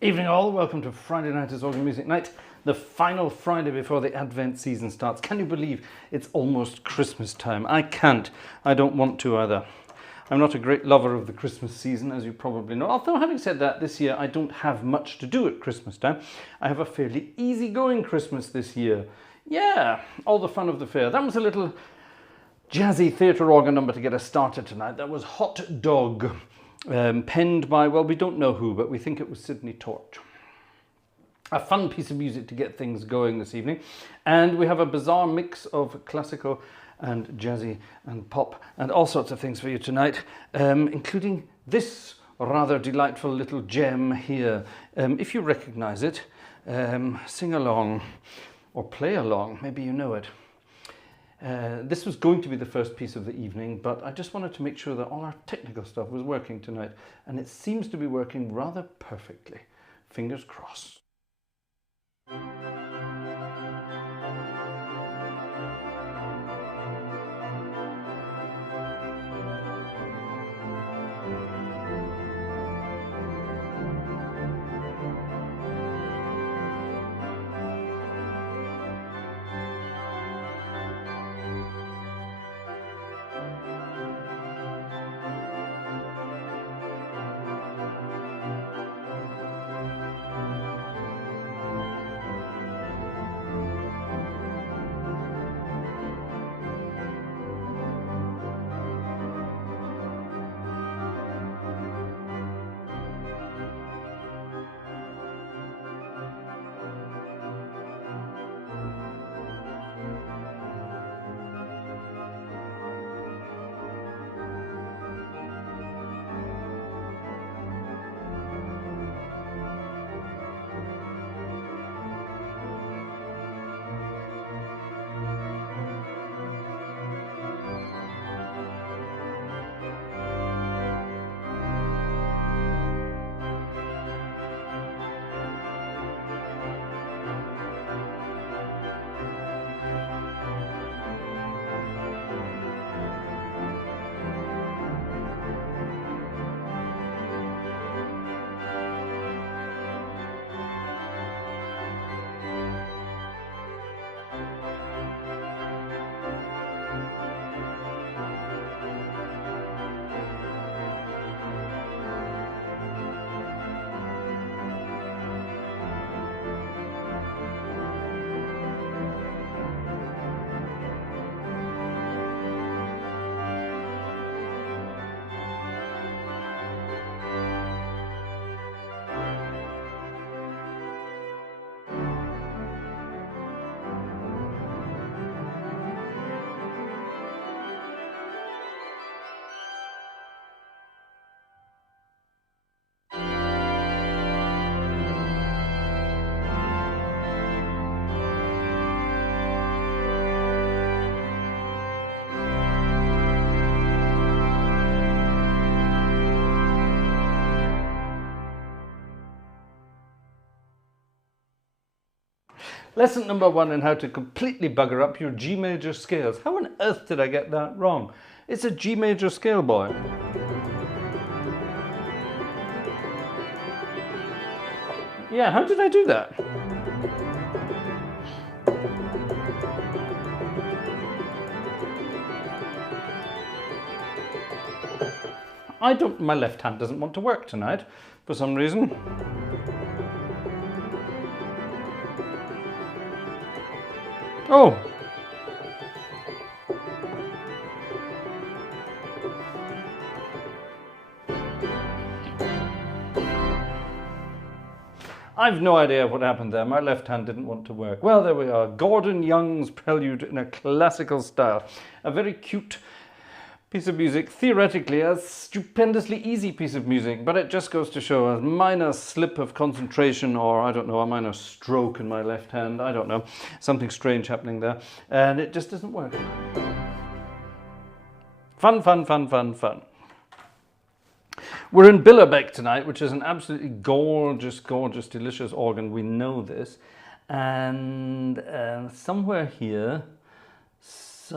Evening all, welcome to Friday night is Organ Music Night, the final Friday before the Advent season starts. Can you believe it's almost Christmas time? I can't. I don't want to either. I'm not a great lover of the Christmas season, as you probably know. Although, having said that, this year I don't have much to do at Christmas time. I have a fairly easygoing Christmas this year. Yeah, all the fun of the fair. That was a little jazzy theatre organ number to get us started tonight. That was Hot Dog, penned by, well, we don't know who, but we think it was Sydney Torch. A fun piece of music to get things going this evening. And we have a bizarre mix of classical and jazzy and pop and all sorts of things for you tonight, including this rather delightful little gem here. If you recognise it, sing along or play along, maybe you know it. This was going to be the first piece of the evening, but I just wanted to make sure that all our technical stuff was working tonight, and it seems to be working rather perfectly. Fingers crossed. Lesson number 1 in how to completely bugger up your G major scales. How on earth did I get that wrong? It's a G major scale, boy. Yeah, how did I do that? My left hand doesn't want to work tonight for some reason. Oh. I've no idea what happened there. My left hand didn't want to work. Well, there we are. Gordon Young's Prelude in a classical style. A very cute piece of music, theoretically a stupendously easy piece of music, but it just goes to show a minor slip of concentration, or I don't know, a minor stroke in my left hand, I don't know, something strange happening there, and it just doesn't work. Fun, fun, fun, fun, fun. We're in Billerbeck tonight, which is an absolutely gorgeous, gorgeous, delicious organ. We know this, and somewhere here I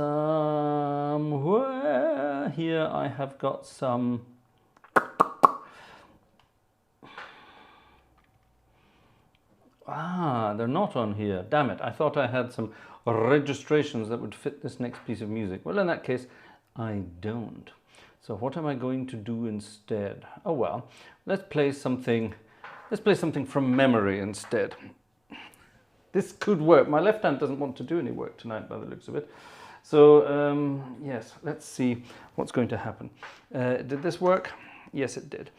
have got some Ah, they're not on here. Damn it. I thought I had some registrations that would fit this next piece of music. Well, in that case, I don't. So what am I going to do instead? Oh well, let's play something from memory instead. This could work. My left hand doesn't want to do any work tonight by the looks of it. So yes, let's see what's going to happen. Did this work? Yes, it did.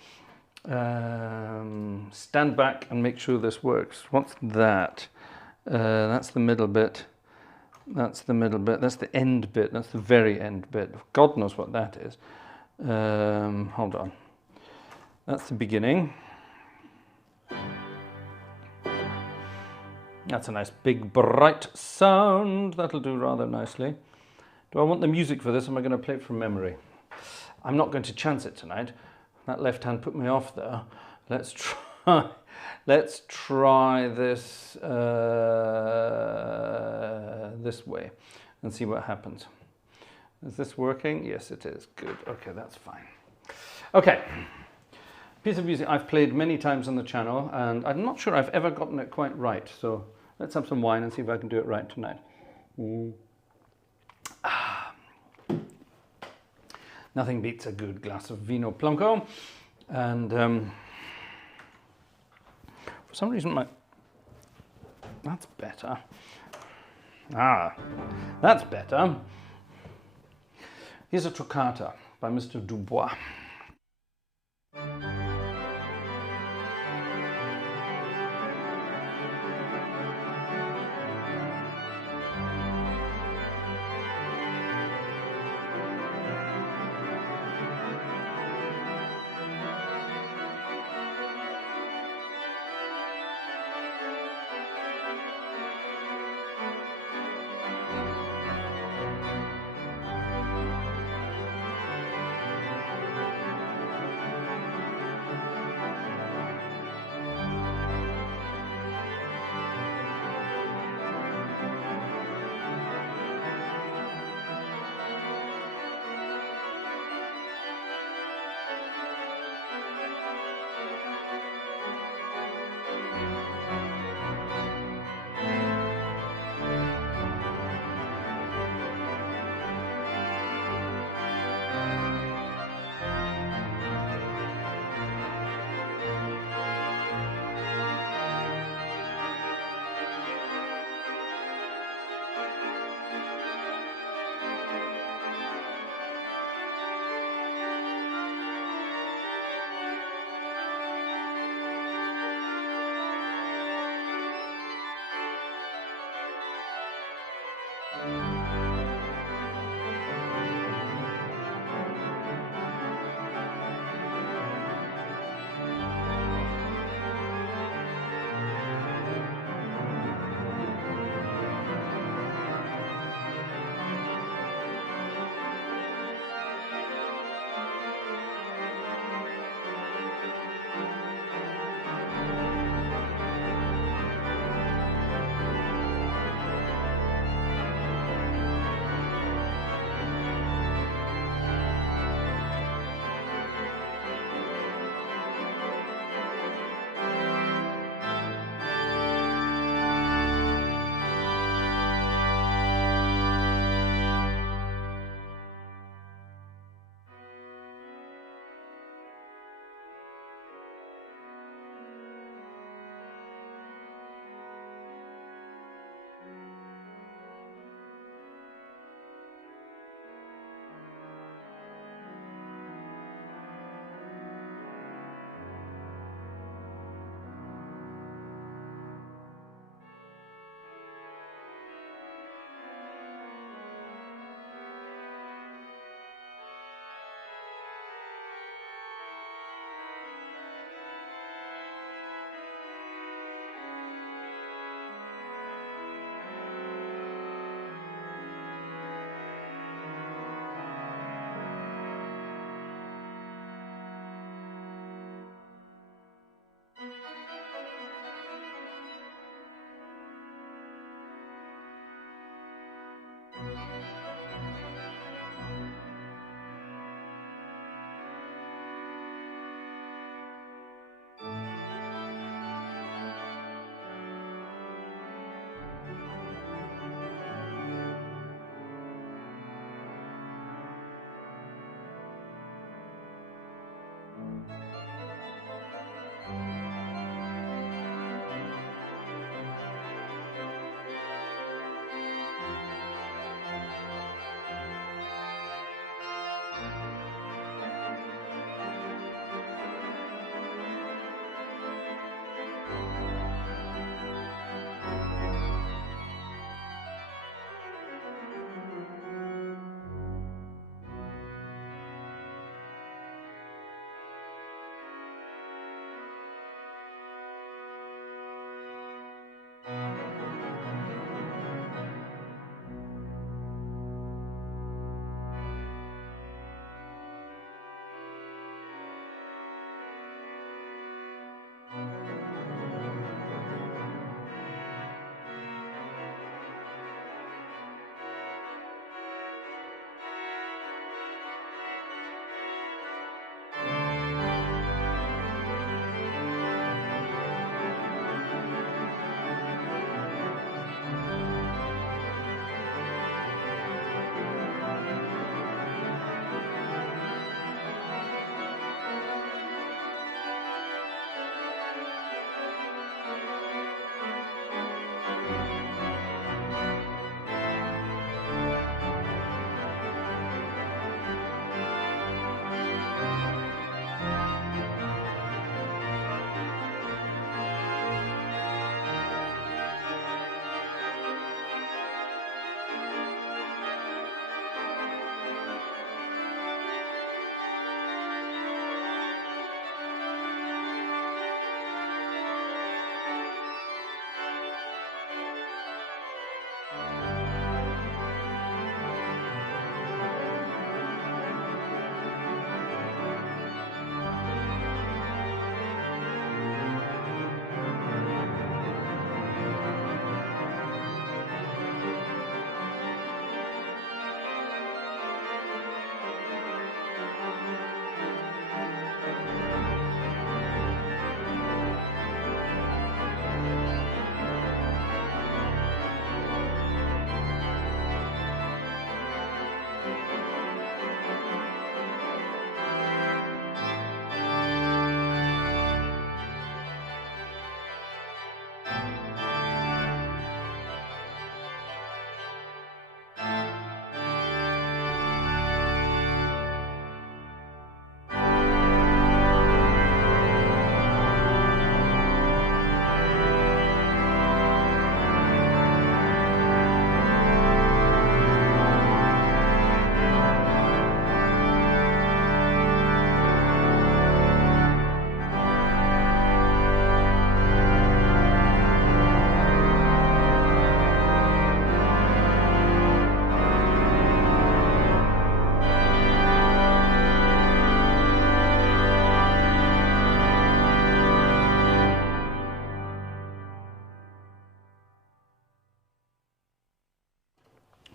Stand back and make sure this works. What's that? That's the middle bit. That's the middle bit. That's the end bit. That's the very end bit. God knows what that is. Hold on. That's the beginning. That's a nice big bright sound. That'll do rather nicely. Do I want the music for this? Or am I going to play it from memory? I'm not going to chance it tonight. That left hand put me off there. Let's try. Let's try this this way and see what happens. Is this working? Yes, it is. Good. Okay, that's fine. Okay. Piece of music I've played many times on the channel, and I'm not sure I've ever gotten it quite right. So let's have some wine and see if I can do it right tonight. Nothing beats a good glass of vino blanco, and for some reason that's better. That's better. Here's a toccata by Mr. Dubois.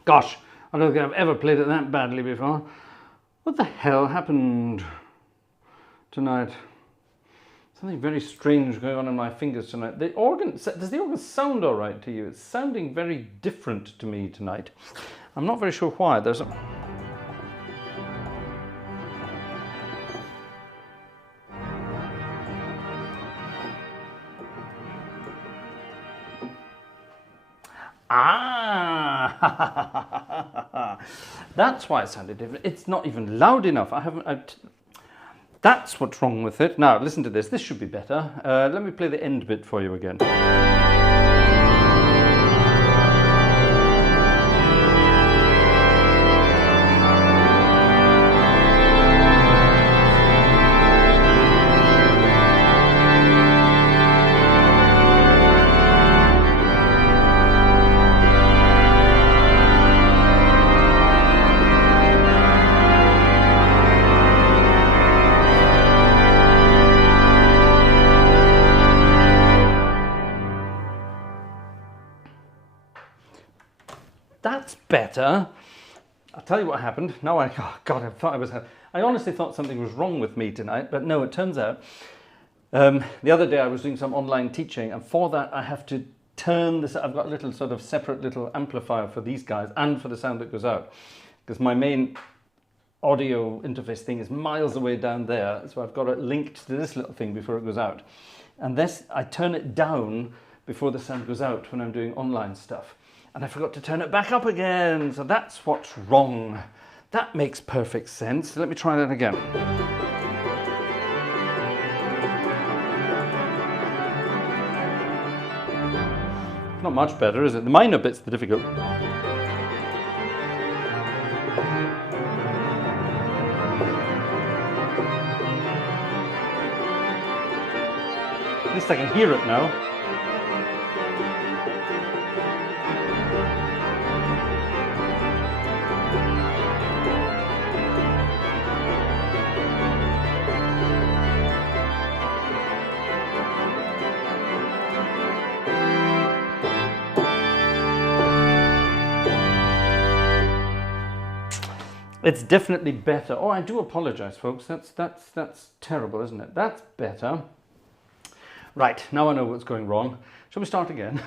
Gosh, I don't think I've ever played it that badly before. What the hell happened tonight? Something very strange going on in my fingers tonight. The organ, does the organ sound all right to you? It's sounding very different to me tonight. I'm not very sure why. There's a... Ah, that's why it sounded different. It's not even loud enough. That's what's wrong with it. Now, listen to this. This should be better. Let me play the end bit for you again. That's better. I'll tell you what happened. Now oh God, I honestly thought something was wrong with me tonight, but no, it turns out the other day I was doing some online teaching, and for that I have to turn this. I've got a little sort of separate little amplifier for these guys and for the sound that goes out, because my main audio interface thing is miles away down there, so I've got it linked to this little thing before it goes out. And this, I turn it down before the sound goes out when I'm doing online stuff. And I forgot to turn it back up again, so that's what's wrong. That makes perfect sense. Let me try that again. Not much better, is it? The minor bit's the difficult. At least I can hear it now. It's definitely better. Oh, I do apologize, folks. That's terrible, isn't it? That's better. Right, now I know what's going wrong. Shall we start again?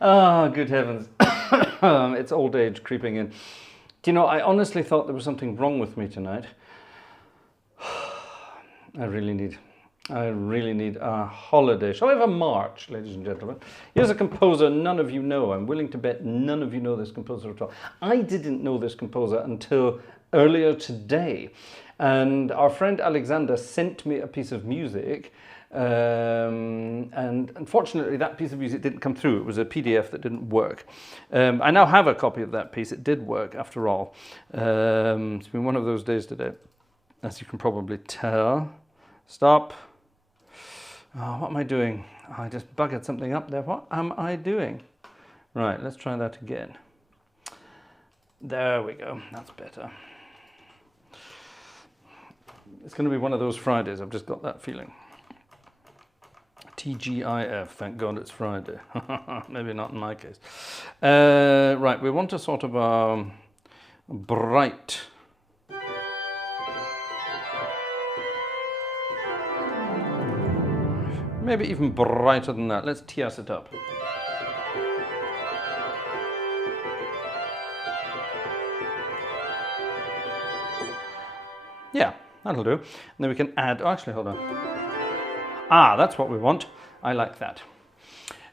Ah, good heavens. It's old age creeping in. Do you know, I honestly thought there was something wrong with me tonight. I really need a holiday. Shall we have a march, ladies and gentlemen? Here's a composer none of you know. I'm willing to bet none of you know this composer at all. I didn't know this composer until earlier today. And our friend Alexander sent me a piece of music. And unfortunately, that piece of music didn't come through. It was a PDF that didn't work. I now have a copy of that piece. It did work, after all. It's been one of those days today, as you can probably tell. Stop. Oh, what am I doing? Oh, I just buggered something up there. What am I doing? Right, let's try that again. There we go. That's better. It's going to be one of those Fridays. I've just got that feeling. TGIF. Thank God it's Friday. Maybe not in my case. Right, we want a sort of bright... Maybe even brighter than that. Let's tierce it up. Yeah, that'll do. And then we can add, oh, actually, hold on. Ah, that's what we want. I like that.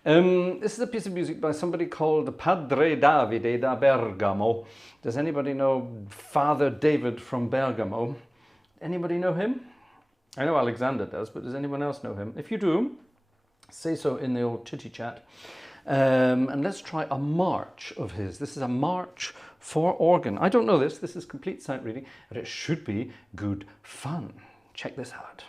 This is a piece of music by somebody called Padre Davide da Bergamo. Does anybody know Father David from Bergamo? Anybody know him? I know Alexander does, but does anyone else know him? If you do, say so in the old chitty chat. And let's try a march of his. This is a march for organ. I don't know this. This is complete sight reading, but it should be good fun. Check this out.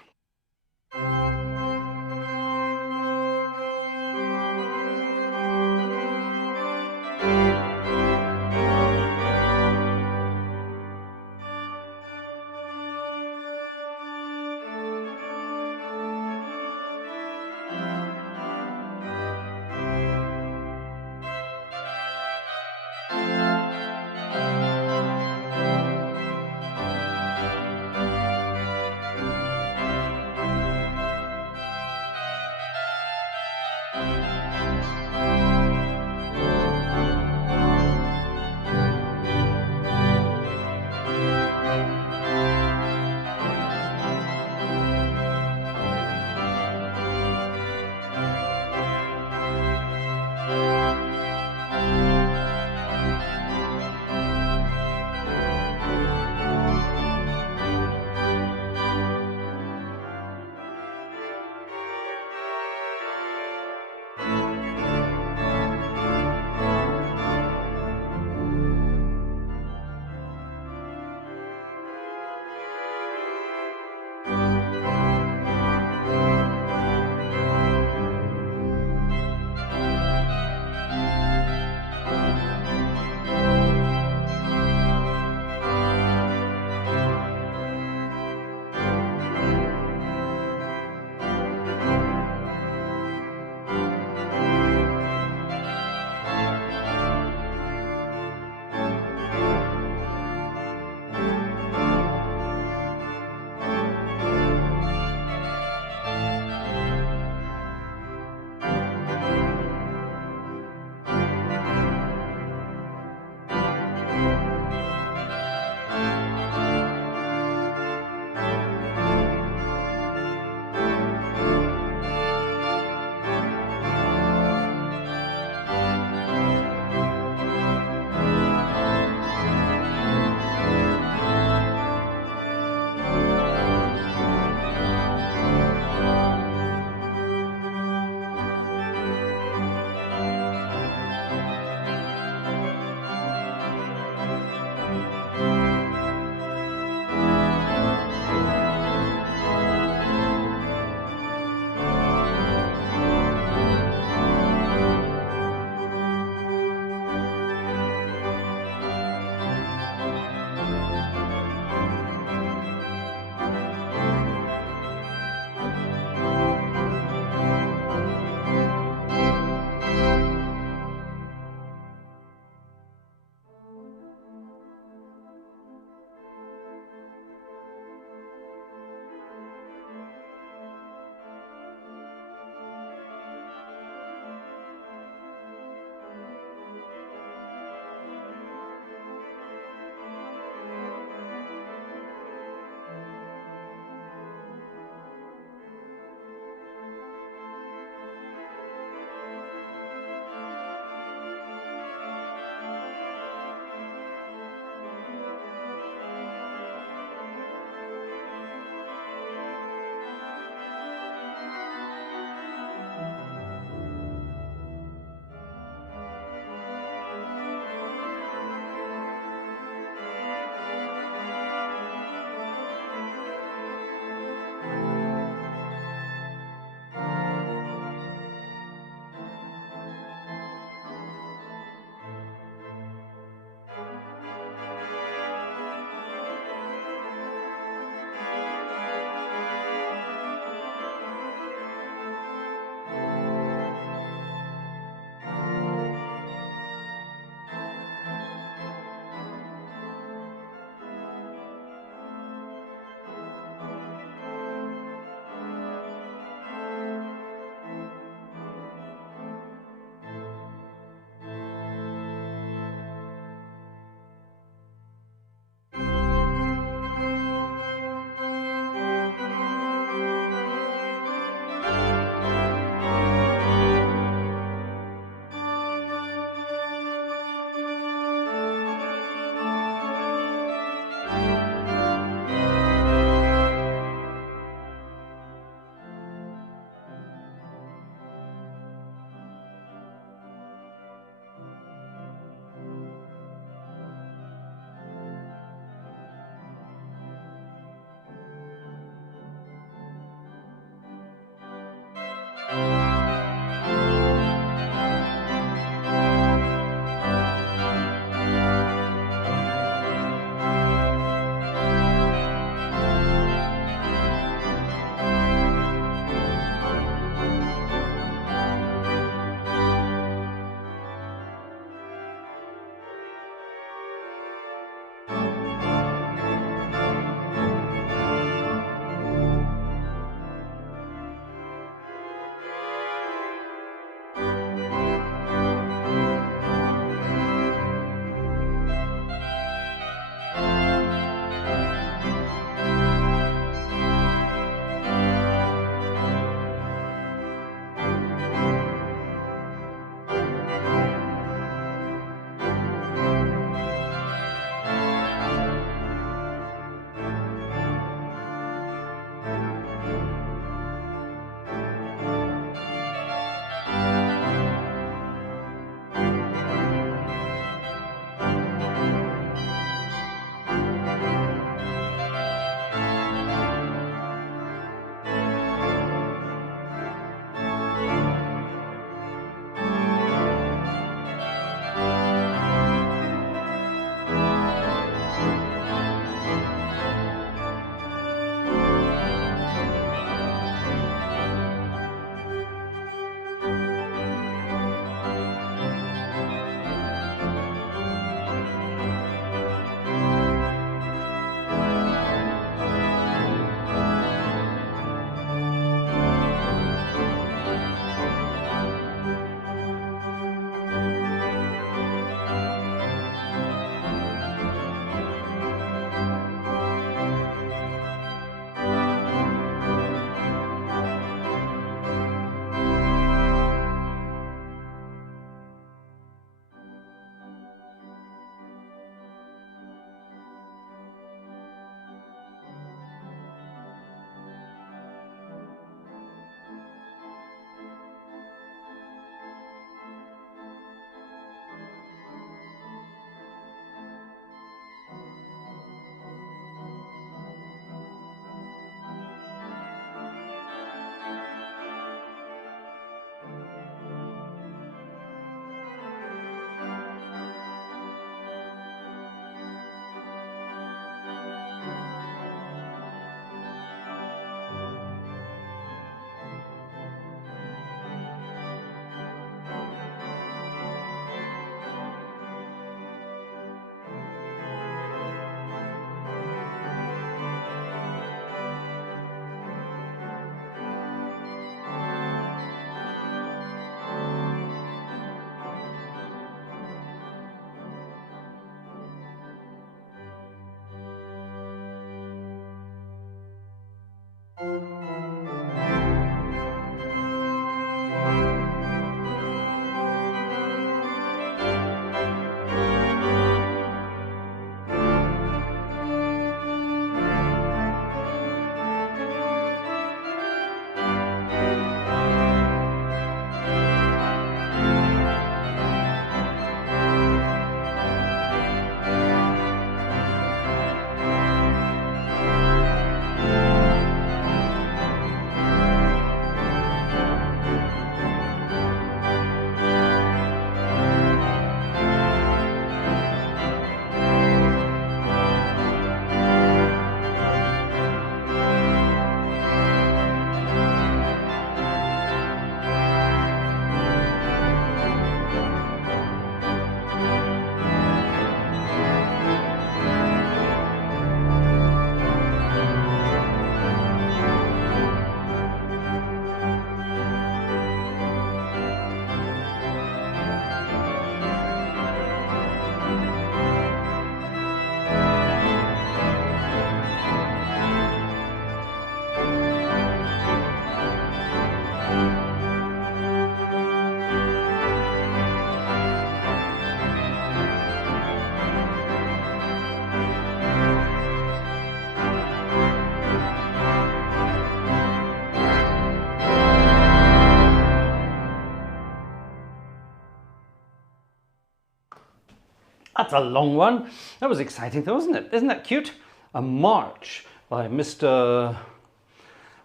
That's a long one. That was exciting though, wasn't it? Isn't that cute? A march by Mr.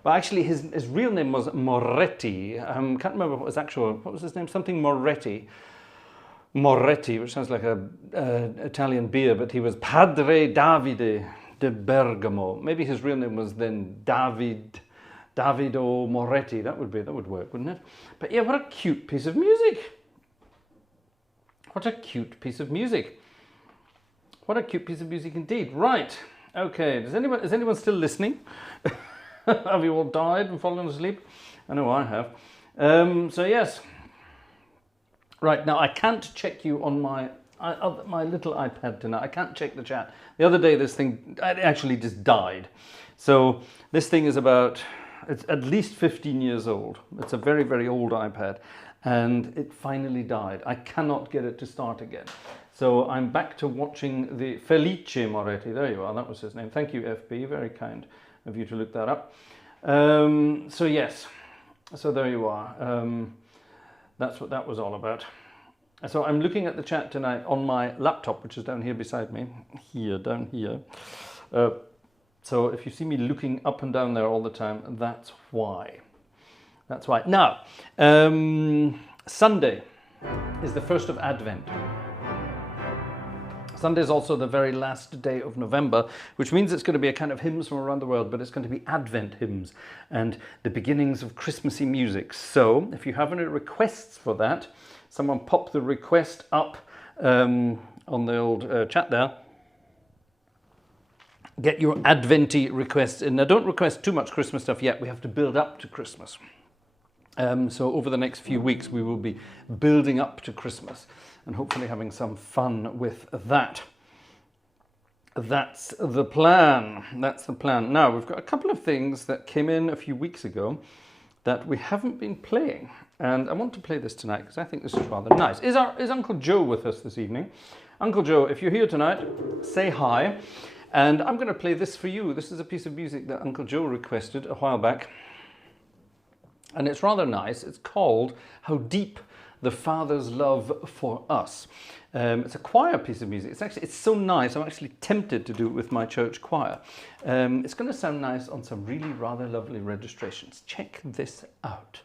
Well, actually, his real name was Moretti. Can't remember what was his name? Something Moretti. Moretti, which sounds like a Italian beer, but he was Padre Davide de Bergamo. Maybe his real name was then Davido Moretti. That would work, wouldn't it? But yeah, what a cute piece of music. What a cute piece of music. What a cute piece of music indeed. Right. Okay. Is anyone still listening? Have you all died and fallen asleep? I know I have. So yes. Right, now I can't check you on my little iPad tonight. I can't check the chat. The other day this thing actually just died. So this thing is it's at least 15 years old. It's a very, very old iPad. And it finally died. I cannot get it to start again. So I'm back to watching the Felice Moretti. There you are, that was his name. Thank you, FB, very kind of you to look that up. So yes, so there you are. That's what that was all about. So I'm looking at the chat tonight on my laptop, which is down here beside me. Down here. So if you see me looking up and down there all the time, that's why. That's why. Now, Sunday is the 1st of Advent. Sunday is also the very last day of November, which means it's going to be a kind of hymns from around the world, but it's going to be Advent hymns and the beginnings of Christmassy music. So if you have any requests for that, someone pop the request up on the old chat there. Get your Adventy requests in. Now don't request too much Christmas stuff yet. We have to build up to Christmas. So over the next few weeks, we will be building up to Christmas and hopefully having some fun with that. That's the plan. That's the plan. Now, we've got a couple of things that came in a few weeks ago that we haven't been playing. And I want to play this tonight because I think this is rather nice. Is Uncle Joe with us this evening? Uncle Joe, if you're here tonight, say hi. And I'm going to play this for you. This is a piece of music that Uncle Joe requested a while back. And it's rather nice. It's called How Deep the Father's Love for Us. It's a choir piece of music. It's so nice. I'm actually tempted to do it with my church choir. It's going to sound nice on some really rather lovely registrations. Check this out.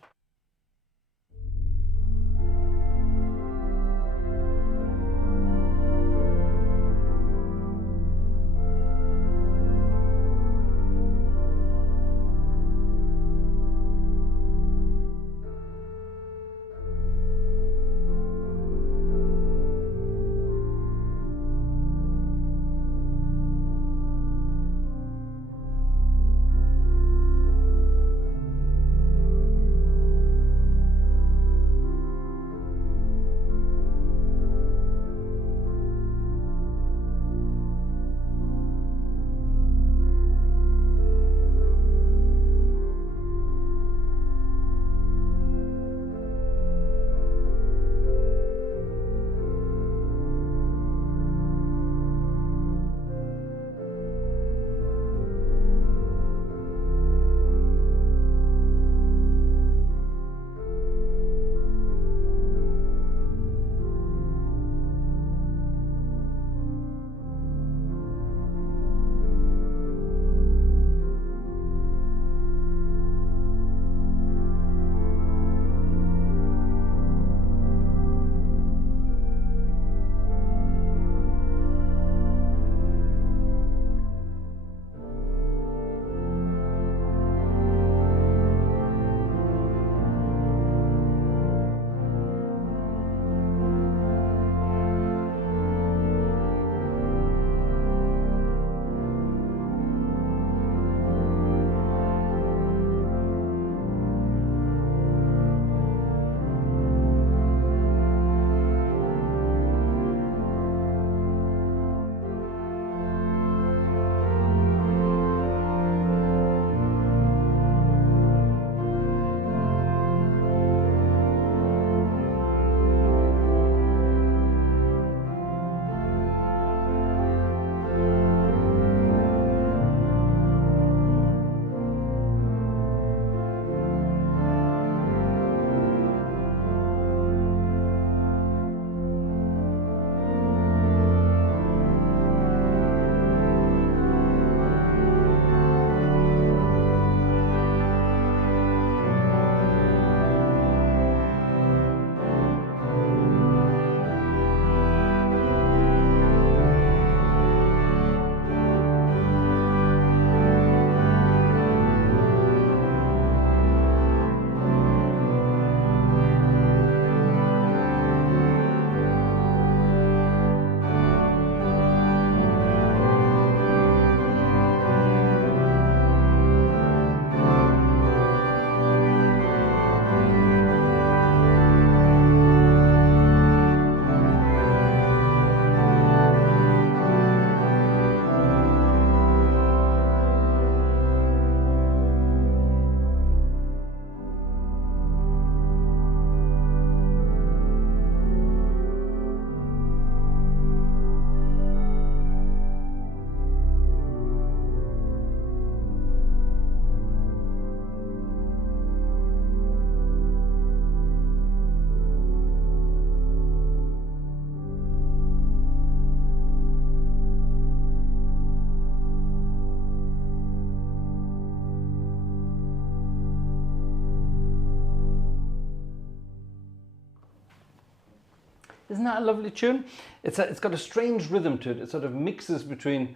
Isn't that a lovely tune? It's got a strange rhythm to it. It sort of mixes between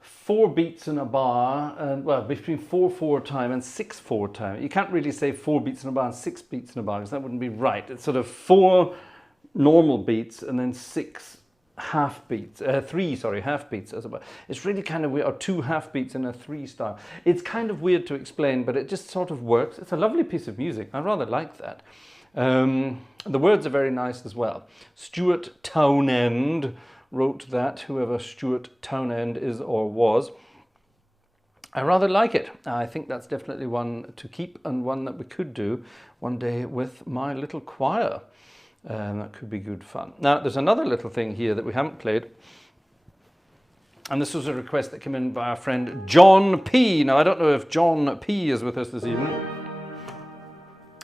4 beats in a bar, and well, between 4/4 time and 6/4 time. You can't really say 4 beats in a bar and 6 beats in a bar, because that wouldn't be right. It's sort of 4 normal beats and then 6 half beats, 3 half beats as well. It's really kind of weird, or 2 half beats in a 3 style. It's kind of weird to explain, but it just sort of works. It's a lovely piece of music. I rather like that. The words are very nice as well. Stuart Townend wrote that, whoever Stuart Townend is or was. I rather like it. I think that's definitely one to keep, and one that we could do one day with my little choir. That could be good fun. Now, there's another little thing here that we haven't played. And this was a request that came in by our friend John P. Now, I don't know if John P is with us this evening.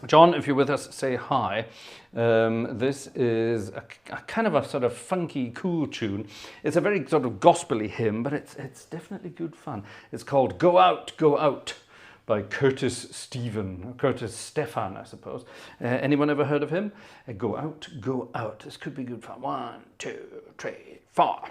John, if you're with us, say hi. This is a kind of a sort of funky, cool tune. It's a very sort of gospel-y hymn, but it's definitely good fun. It's called Go Out, by Curtis Stefan, I suppose. Anyone ever heard of him? Go Out. This could be good fun. 1, 2, 3, 4.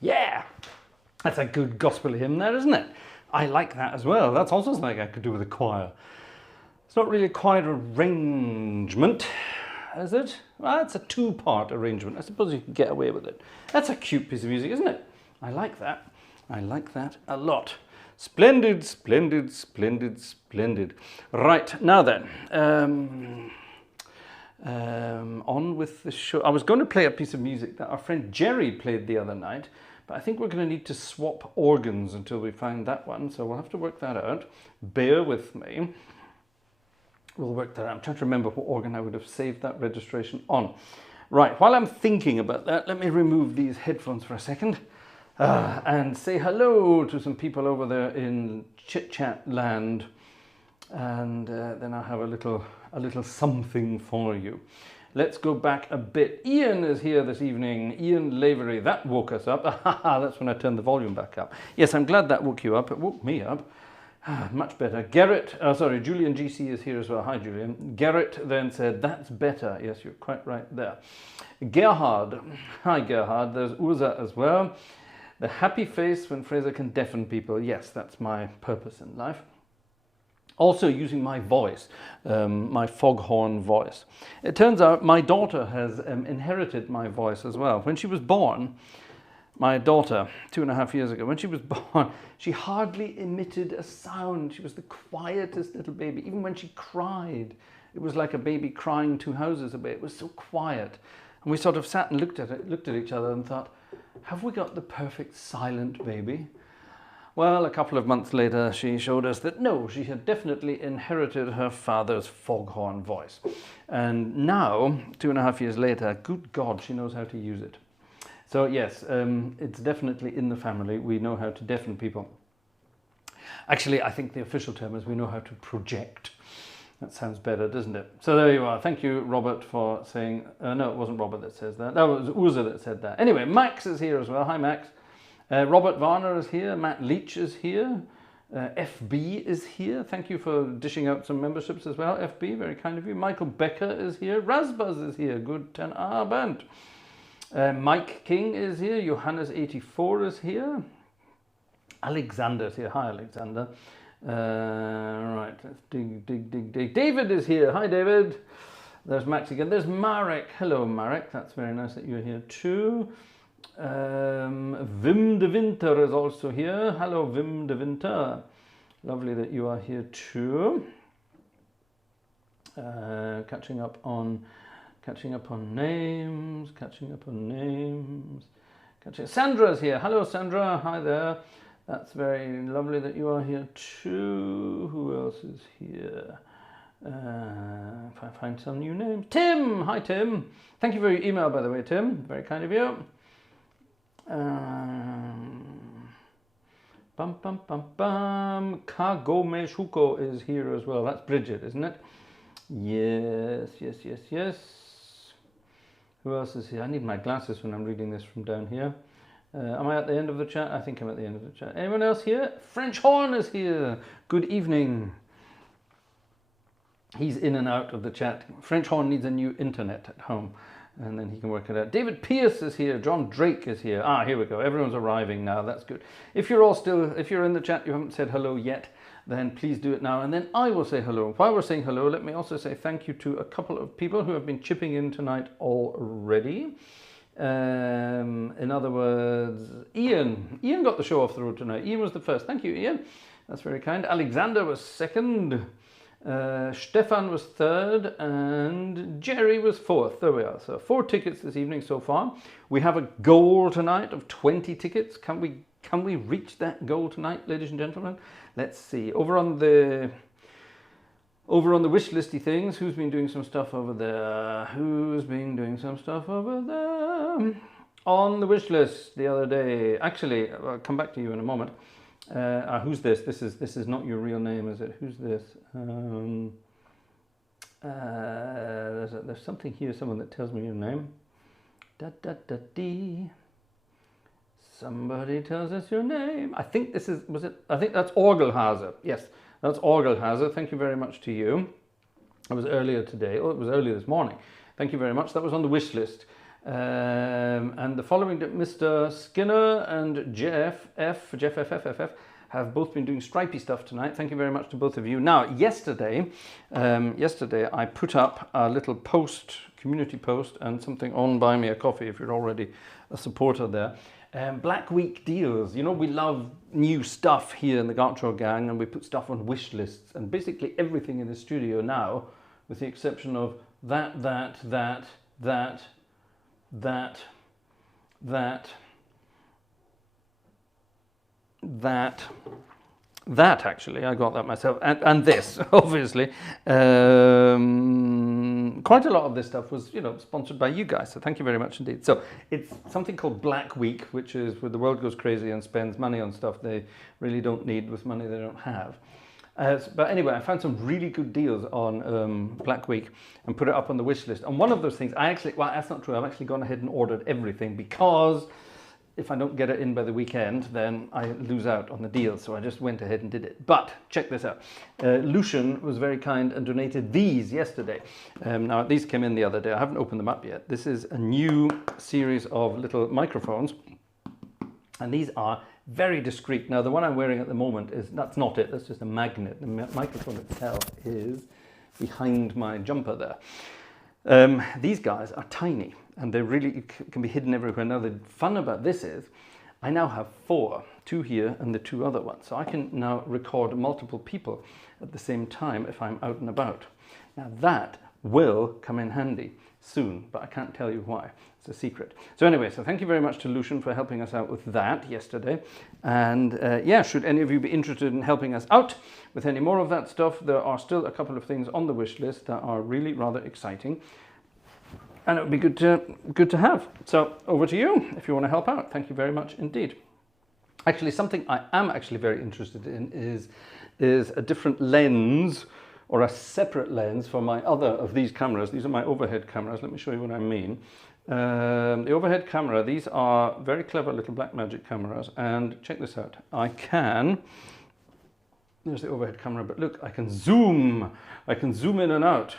Yeah, that's a good gospel hymn there, isn't it? I like that as well. That's also something I could do with a choir. It's not really a choir arrangement, is it? Well, it's a 2-part arrangement. I suppose you can get away with it. That's a cute piece of music, isn't it? I like that. I like that a lot. Splendid, splendid, splendid, splendid. Right, now then, on with the show. I was going to play a piece of music that our friend Jerry played the other night, but I think we're going to need to swap organs until we find that one, so we'll have to work that out. Bear with me. We'll work that out. I'm trying to remember what organ I would have saved that registration on. Right, while I'm thinking about that, let me remove these headphones for a second and say hello to some people over there in Chit Chat Land. and then I'll have a little something for you. Let's go back a bit. Ian is here this evening. Ian Lavery, that woke us up. That's when I turned the volume back up. Yes, I'm glad that woke you up. It woke me up. Much better. Julian GC is here as well. Hi, Julian. Garrett then said, that's better. Yes, you're quite right there. Gerhard. Hi, Gerhard. There's Urza as well. The happy face when Fraser can deafen people. Yes, that's my purpose in life. Also using my voice, my foghorn voice. It turns out my daughter has inherited my voice as well. When she was born, my daughter, 2.5 years ago, when she was born, she hardly emitted a sound. She was the quietest little baby. Even when she cried, it was like a baby crying 2 houses away. It was so quiet. And we sort of sat and looked at each other and thought, have we got the perfect silent baby? Well, a couple of months later, she showed us that no, she had definitely inherited her father's foghorn voice. And now, 2.5 years later, good God, she knows how to use it. So yes, it's definitely in the family. We know how to deafen people. Actually, I think the official term is we know how to project. That sounds better, doesn't it? So there you are. Thank you, Robert, for saying... no, it wasn't Robert that says that. That was Uza that said that. Anyway, Max is here as well. Hi, Max. Robert Varner is here. Matt Leach is here. FB is here. Thank you for dishing out some memberships as well. FB, very kind of you. Michael Becker is here. Razbaz is here. Good 10 Abend. Mike King is here. Johannes84 is here. Alexander is here. Hi, Alexander. Right, let's dig. David is here. Hi, David. There's Max again. There's Marek. Hello, Marek. That's very nice that you're here too. Wim de Winter is also here. Hello, Wim de Winter. Lovely that you are here too. Catching up on names. Sandra's here. Hello, Sandra. Hi there. That's very lovely that you are here too. Who else is here? If I find some new names. Tim! Hi, Tim. Thank you for your email, by the way, Tim. Very kind of you. Kagome Shuko is here as well. That's Bridget, isn't it? Yes. Who else is here? I need my glasses when I'm reading this from down here. Am I at the end of the chat? I think I'm at the end of the chat. Anyone else here? French Horn is here. Good evening. He's in and out of the chat. French Horn needs a new internet at home, and then he can work it out. David Pierce is here. John Drake is here. Here we go. Everyone's arriving now. That's good. If you're in the chat, you haven't said hello yet, then please do it now, and then I will say hello. While we're saying hello, let me also say thank you to a couple of people who have been chipping in tonight already. In other words, Ian got the show off the road tonight. Ian was the first. Thank you, Ian. That's very kind. Alexander was second. Stefan was third, and Jerry was fourth. There we are. So 4 tickets this evening so far. We have a goal tonight of 20 tickets. Can we reach that goal tonight, ladies and gentlemen? Let's see. Over on the wish listy things, who's been doing some stuff over there? On the wish list the other day. Actually, I'll come back to you in a moment. Who's this? This is not your real name, is it? Who's this? There's something here, someone that tells me your name. Dee. Somebody tells us your name. I think that's Orgelhase. Yes, that's Orgelhase. Thank you very much to you. It was earlier today. Oh, it was earlier this morning. Thank you very much. That was on the wish list. And the following, Mr. Skinner and Jeff FFFFF have both been doing stripy stuff tonight. Thank you very much to both of you. Now, yesterday I put up a little community post, and something on Buy Me a Coffee if you're already a supporter there. Black Week deals. You know, we love new stuff here in the Gartshore gang, and we put stuff on wish lists, and basically everything in the studio now, with the exception of that actually, I got that myself, and this, obviously. Quite a lot of this stuff was, sponsored by you guys, so thank you very much indeed. So it's something called Black Week, which is where the world goes crazy and spends money on stuff they really don't need with money they don't have. But anyway, I found some really good deals on Black Week and put it up on the wish list. And one of those things, well, that's not true. I've actually gone ahead and ordered everything because if I don't get it in by the weekend, then I lose out on the deal. So I just went ahead and did it. But check this out. Lucian was very kind and donated these yesterday. Now, these came in the other day. I haven't opened them up yet. This is a new series of little microphones. And these are very discreet. Now, the one I'm wearing at the moment that's not it. That's just a magnet. The microphone itself is behind my jumper there. These guys are tiny. And they really can be hidden everywhere. Now, the fun about this is I now have 4, 2 here and the 2 other ones. So I can now record multiple people at the same time if I'm out and about. Now, that will come in handy soon, but I can't tell you why. It's a secret. So anyway, so thank you very much to Lucian for helping us out with that yesterday. And yeah, should any of you be interested in helping us out with any more of that stuff, there are still a couple of things on the wish list that are really rather exciting. And it would be good to have. So over to you if you want to help out. Thank you very much indeed. Actually, something I am actually very interested in is a different lens or a separate lens for my other of these cameras. These are my overhead cameras. Let me show you what I mean. The overhead camera, these are very clever little Blackmagic cameras. And check this out. There's the overhead camera, but look, I can zoom in and out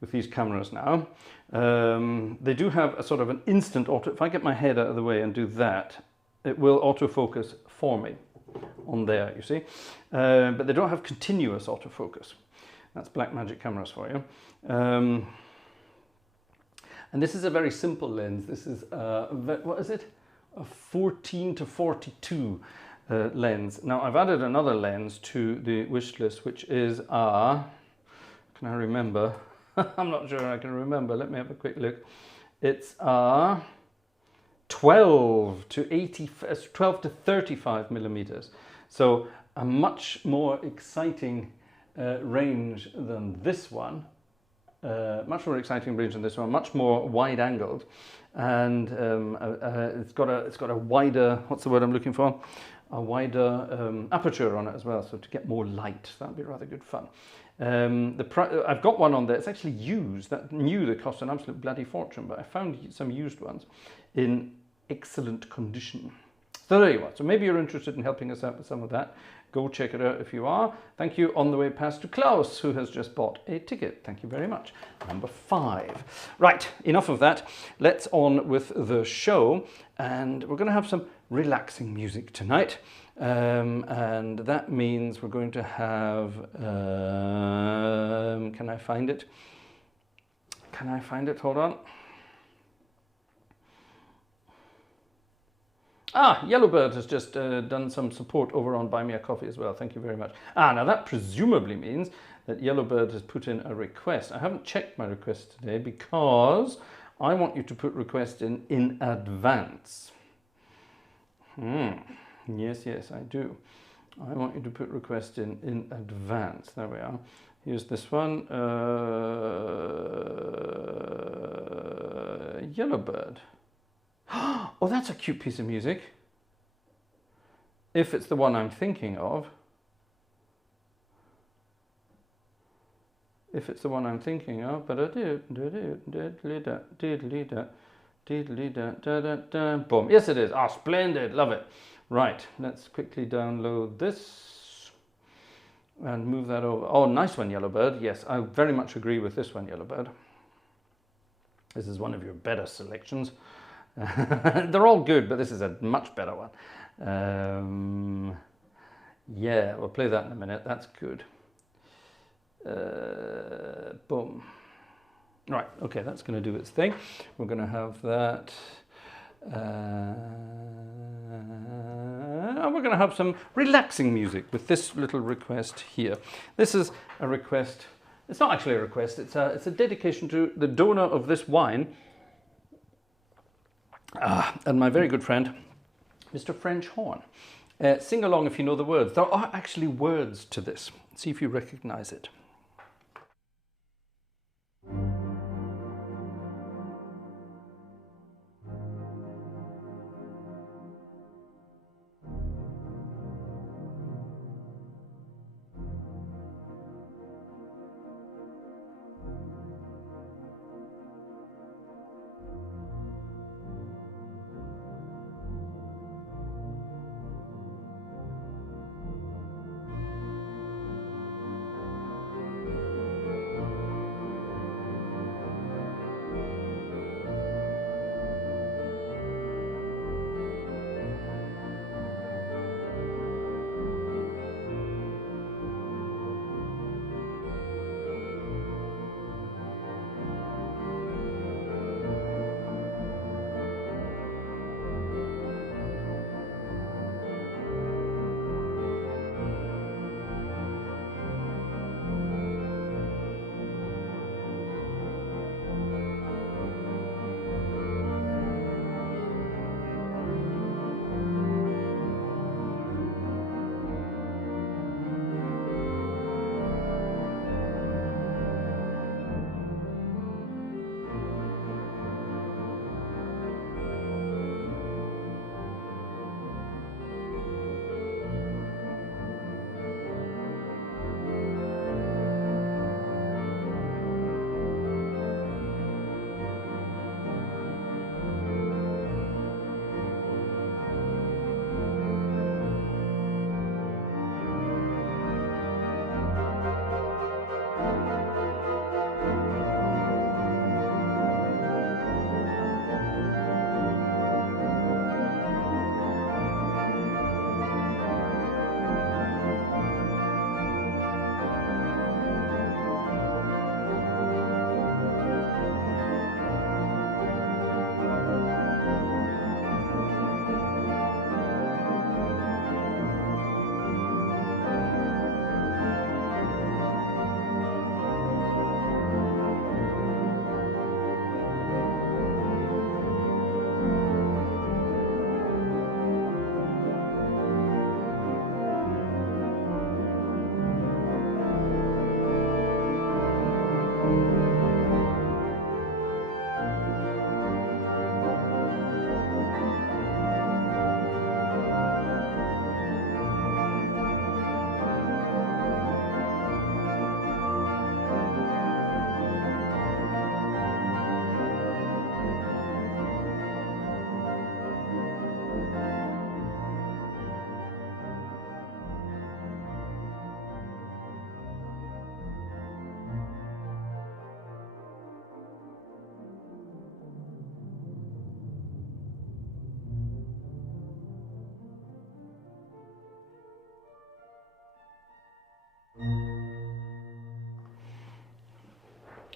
with these cameras now. They do have a sort of an instant auto. If I get my head out of the way and do that, it will autofocus for me on there, you see. But they don't have continuous autofocus. That's Blackmagic cameras for you. And this is a very simple lens. This is, what is it? A 14 to 42 lens. Now, I've added another lens to the wish list, which is can I remember? I'm not sure I can remember. Let me have a quick look. It's 12 to 35 millimeters. So a much more exciting range than this one. Much more wide angled, and it's got a wider, what's the word I'm looking for? A wider aperture on it as well, so to get more light. That'd be rather good fun. I've got one on there. It's actually used. That new, they cost an absolute bloody fortune, but I found some used ones in excellent condition. So there you are. So maybe you're interested in helping us out with some of that. Go check it out if you are. Thank you on the way past to Klaus, who has just bought a ticket. Thank you very much. Number 5. Right, enough of that. Let's on with the show. And we're going to have some relaxing music tonight. And that means we're going to have... can I find it? Can I find it? Hold on. Yellowbird has just done some support over on Buy Me a Coffee as well. Thank you very much. Now that presumably means that Yellowbird has put in a request. I haven't checked my request today because I want you to put request in advance. Yes, I do. I want you to put request in advance. There we are. Here's this one. Yellowbird. Oh, that's a cute piece of music. If it's the one I'm thinking of. But I do. Boom. Yes, it is. Splendid. Love it. Right. Let's quickly download this and move that over. Oh, nice one, Yellowbird. Yes, I very much agree with this one, Yellowbird. This is one of your better selections. They're all good, but this is a much better one. Yeah, we'll play that in a minute. That's good. Boom. Right, okay, that's going to do its thing. We're going to have that. And we're going to have some relaxing music with this little request here. This is a request. It's not actually a request. It's a dedication to the donor of this wine. And my very good friend, Mr. French Horn. Sing along if you know the words. There are actually words to this. See if you recognize it.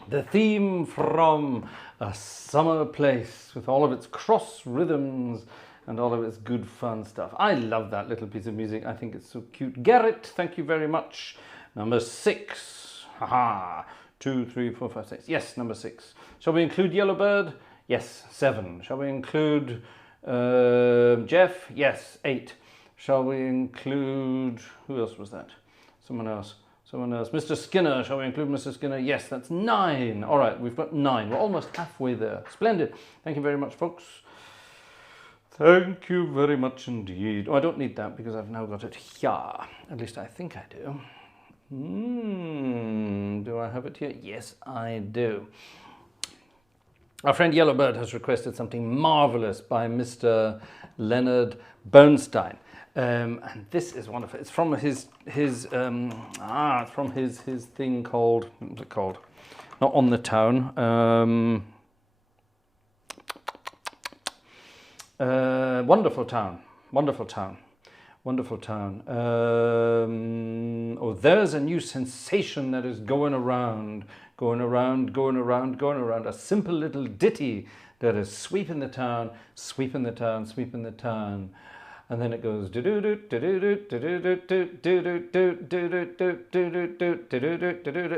The theme from A Summer Place with all of its cross rhythms and all of its good fun stuff. I love that little piece of music. I think it's so cute. Garrett, thank you very much. Number 6. Haha. 2, 3, 4, 5, 6. Yes, number 6. Shall we include Yellowbird? Yes, 7. Shall we include Jeff? Yes, 8. Shall we include... Who else was that? Someone else. Mr. Skinner. Shall we include Mr. Skinner? Yes, that's 9. All right, we've got 9. We're almost halfway there. Splendid. Thank you very much, folks. Thank you very much indeed. Oh, I don't need that because I've now got it here. At least I think I do. Do I have it here? Yes, I do. Our friend Yellowbird has requested something marvelous by Mr. Leonard Bernstein. And this is wonderful. It's from his thing called, what was it called? Not On the Town. Wonderful Town. Oh, there's a new sensation that is going around. A simple little ditty that is sweeping the town. And then it goes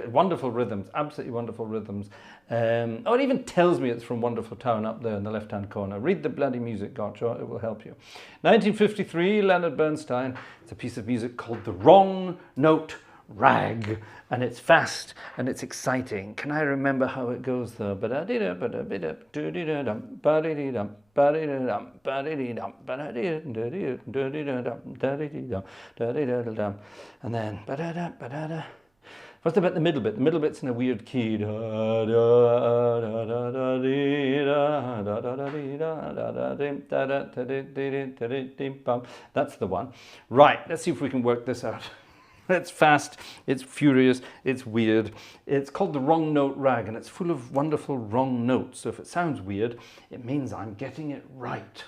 wonderful rhythms, absolutely wonderful rhythms. Oh, it even tells me it's from Wonderful Town up there in the left-hand corner. Read the bloody music, Gartshore, it will help you. 1953, Leonard Bernstein. It's a piece of music called The Wrong Note Rag, and it's fast and it's exciting. Can I remember how it goes though? And then what's about the middle bit? The middle bit's in a weird key. That's the one. Right, let's see if we can work this out. It's fast, it's furious, it's weird. It's called The Wrong Note Rag, and it's full of wonderful wrong notes. So if it sounds weird, it means I'm getting it right.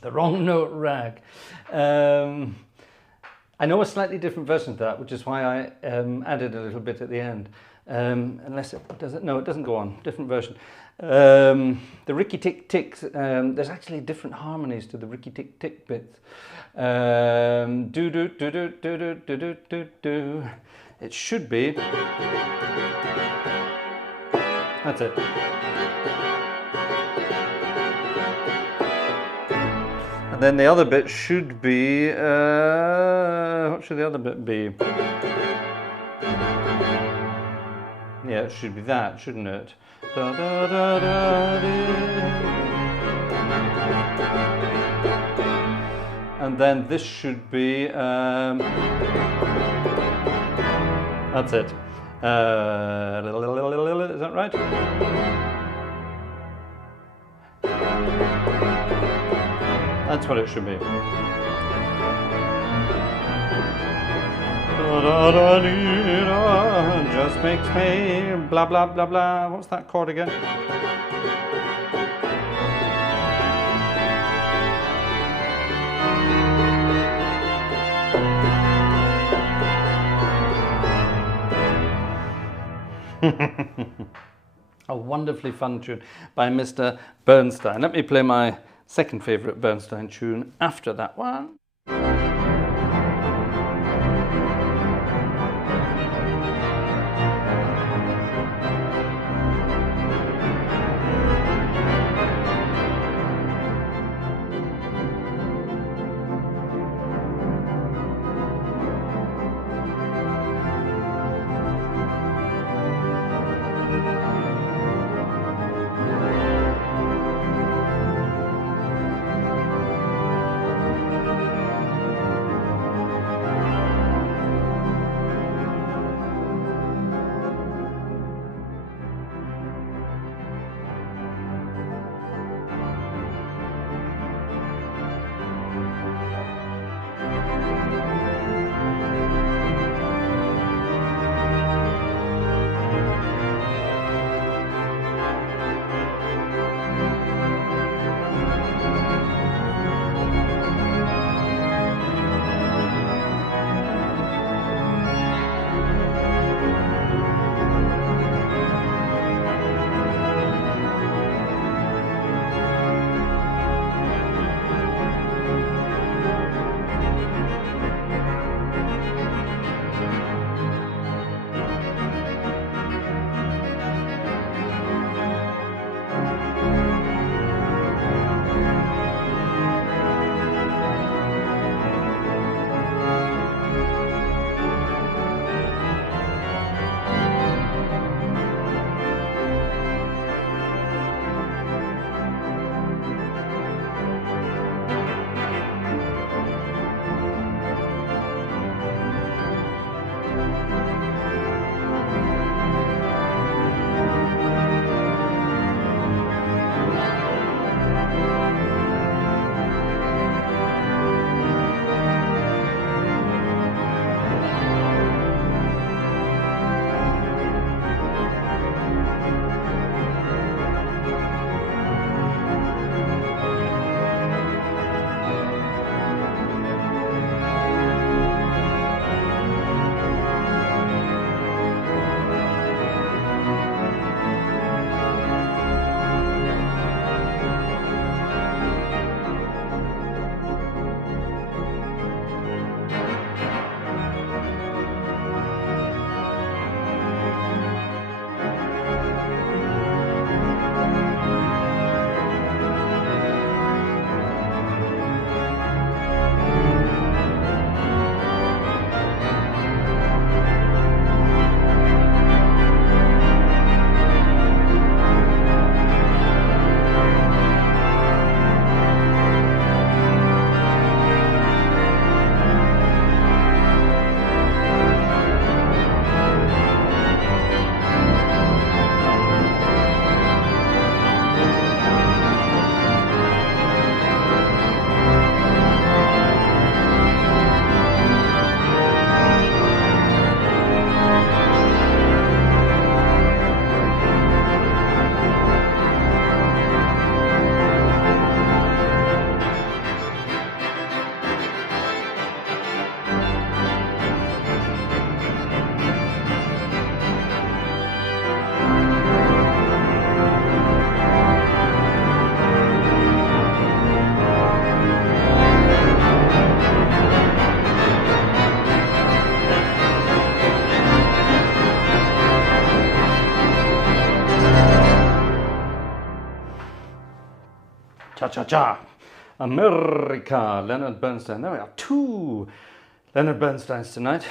The wrong note rag. I know a slightly different version of that, which is why I added a little bit at the end. Unless it doesn't, no, it doesn't go on, different version. The Ricky Tick Ticks, there's actually different harmonies to the Ricky Tick Tick bits. Do do do do do do do do do do. It should be. That's it. And then the other bit should be. What should the other bit be? Yeah, it should be that, shouldn't it? Da, da, da, da, and then this should be. That's it. Is that right? That's what it should be. Just makes me blah blah blah blah. What's that chord again? A wonderfully fun tune by Mr. Bernstein. Let me play my second favourite Bernstein tune after that one. Cha-cha-cha. America, Leonard Bernstein. There we are, 2 Leonard Bernsteins tonight.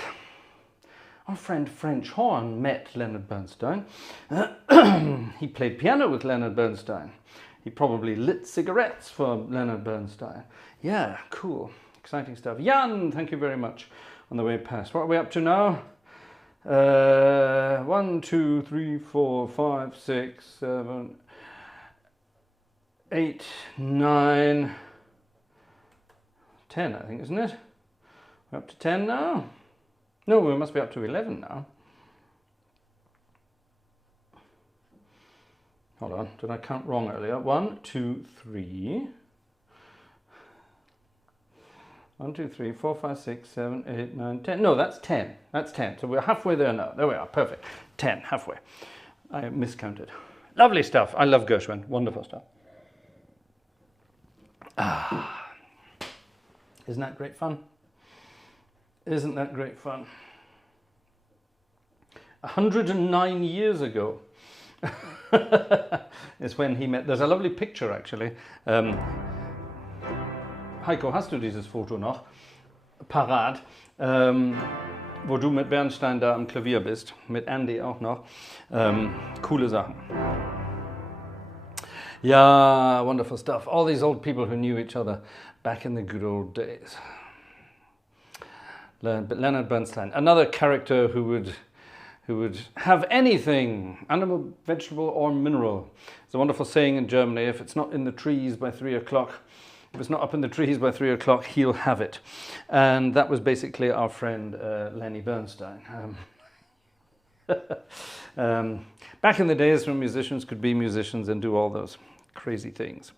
Our friend French Horn met Leonard Bernstein. He played piano with Leonard Bernstein. He probably lit cigarettes for Leonard Bernstein. Yeah, cool. Exciting stuff. Jan, thank you very much on the way past. What are we up to now? 1, 2, 3, 4, 5, 6, 7, 8, 9, 10, I think, isn't it? We're up to 10 now? No, we must be up to 11 now. Hold on, did I count wrong earlier? 1, 2, 3. 1, 2, 3, 4, 5, 6, 7, 8, 9, 10. No, that's 10. That's 10. So we're halfway there now. There we are. Perfect. 10. Halfway. I miscounted. Lovely stuff. I love Gershwin. Wonderful stuff. Ah. Isn't that great fun? Isn't that great fun? 109 years ago is when he met. There's a lovely picture actually. Heiko, hast du dieses Foto noch parat, wo du mit Bernstein da am Klavier bist, mit Andy auch noch. Coole Sachen. Yeah, wonderful stuff. All these old people who knew each other back in the good old days. Leonard Bernstein, another character who would have anything, animal, vegetable or mineral. It's a wonderful saying in Germany, if it's not in the trees by 3 o'clock, if it's not up in the trees by 3 o'clock, he'll have it. And that was basically our friend Lenny Bernstein. Back in the days when musicians could be musicians and do all those crazy things.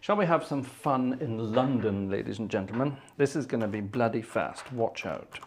Shall we have some fun in London, ladies and gentlemen? This is going to be bloody fast. Watch out.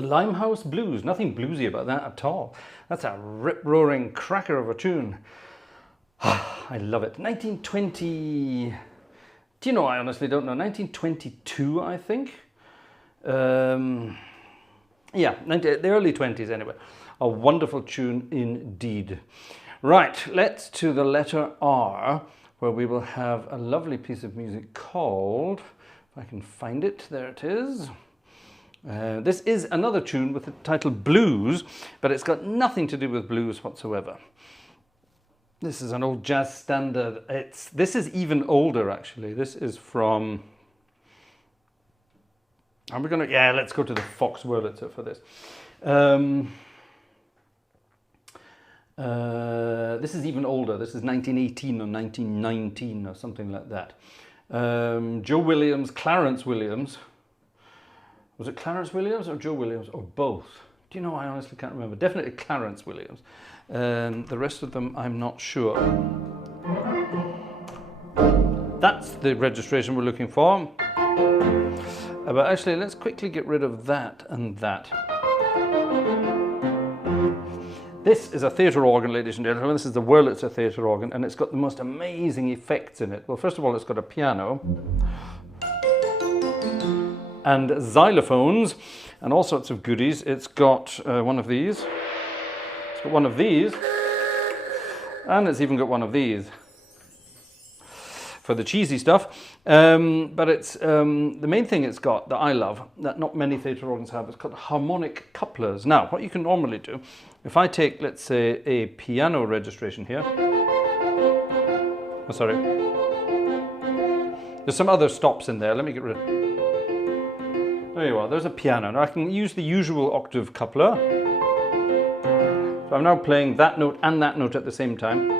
The Limehouse Blues, nothing bluesy about that at all. That's a rip-roaring cracker of a tune. I love it. 1920, do you know, I honestly don't know, 1922 I think. Yeah, the early 20s anyway. A wonderful tune indeed. Right, let's to the letter R, where we will have a lovely piece of music called, if I can find it, there it is. This is another tune with the title Blues, but it's got nothing to do with blues whatsoever. This is an old jazz standard. This is even older actually. This is from, are we gonna, yeah, let's go to the Fox Wurlitzer for this. This is even older. This is 1918 or 1919 or something like that. Joe Williams, Clarence Williams. Was it Clarence Williams or Joe Williams or both? Do you know, I honestly can't remember. Definitely Clarence Williams. The rest of them, I'm not sure. That's the registration we're looking for. But actually, let's quickly get rid of that and that. This is a theatre organ, ladies and gentlemen. This is the Wurlitzer theatre organ, and it's got the most amazing effects in it. Well, first of all, it's got a piano and xylophones and all sorts of goodies. It's got one of these. It's got one of these, and it's even got one of these for the cheesy stuff. But it's the main thing it's got that I love, that not many theatre organs have, it's called harmonic couplers. Now, what you can normally do, if I take, let's say, a piano registration here. Oh, sorry. There's some other stops in there. Let me get rid of it. There you are. There's a piano. Now I can use the usual octave coupler. So I'm now playing that note and that note at the same time.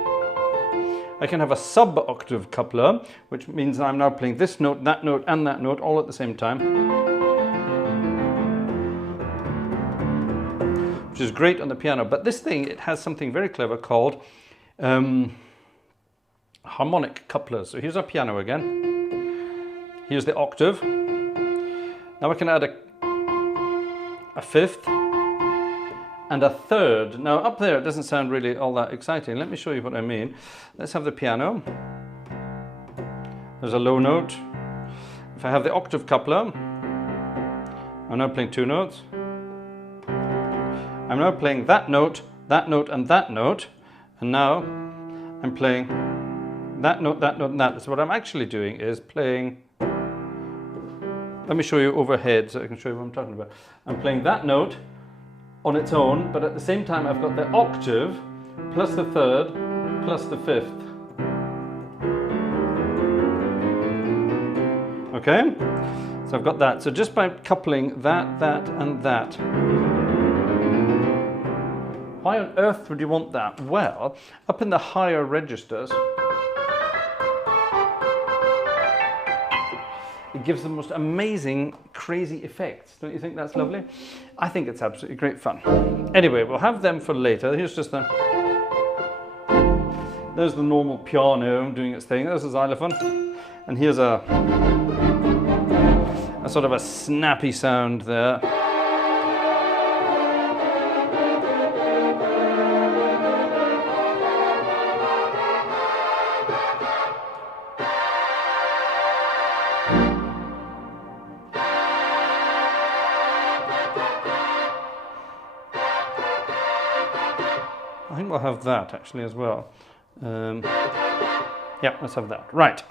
I can have a sub-octave coupler, which means I'm now playing this note, and that note all at the same time. Which is great on the piano. But this thing, it has something very clever called harmonic couplers. So here's our piano again. Here's the octave. Now I can add a fifth and a third. Now up there it doesn't sound really all that exciting. Let me show you what I mean. Let's have the piano. There's a low note. If I have the octave coupler, I'm now playing two notes. I'm now playing that note, and that note, and now I'm playing that note, and that. So what I'm actually doing is playing, let me show you overhead so I can show you what I'm talking about. I'm playing that note on its own, but at the same time I've got the octave plus the third plus the fifth. Okay? So I've got that. So just by coupling that, and that. Why on earth would you want that? Well, up in the higher registers, it gives the most amazing, crazy effects. Don't you think that's lovely? I think it's absolutely great fun. Anyway, we'll have them for later. Here's just there's the normal piano doing its thing. There's a xylophone. And here's a sort of a snappy sound there. I think we'll have that actually as well. Yeah, let's have that. Right.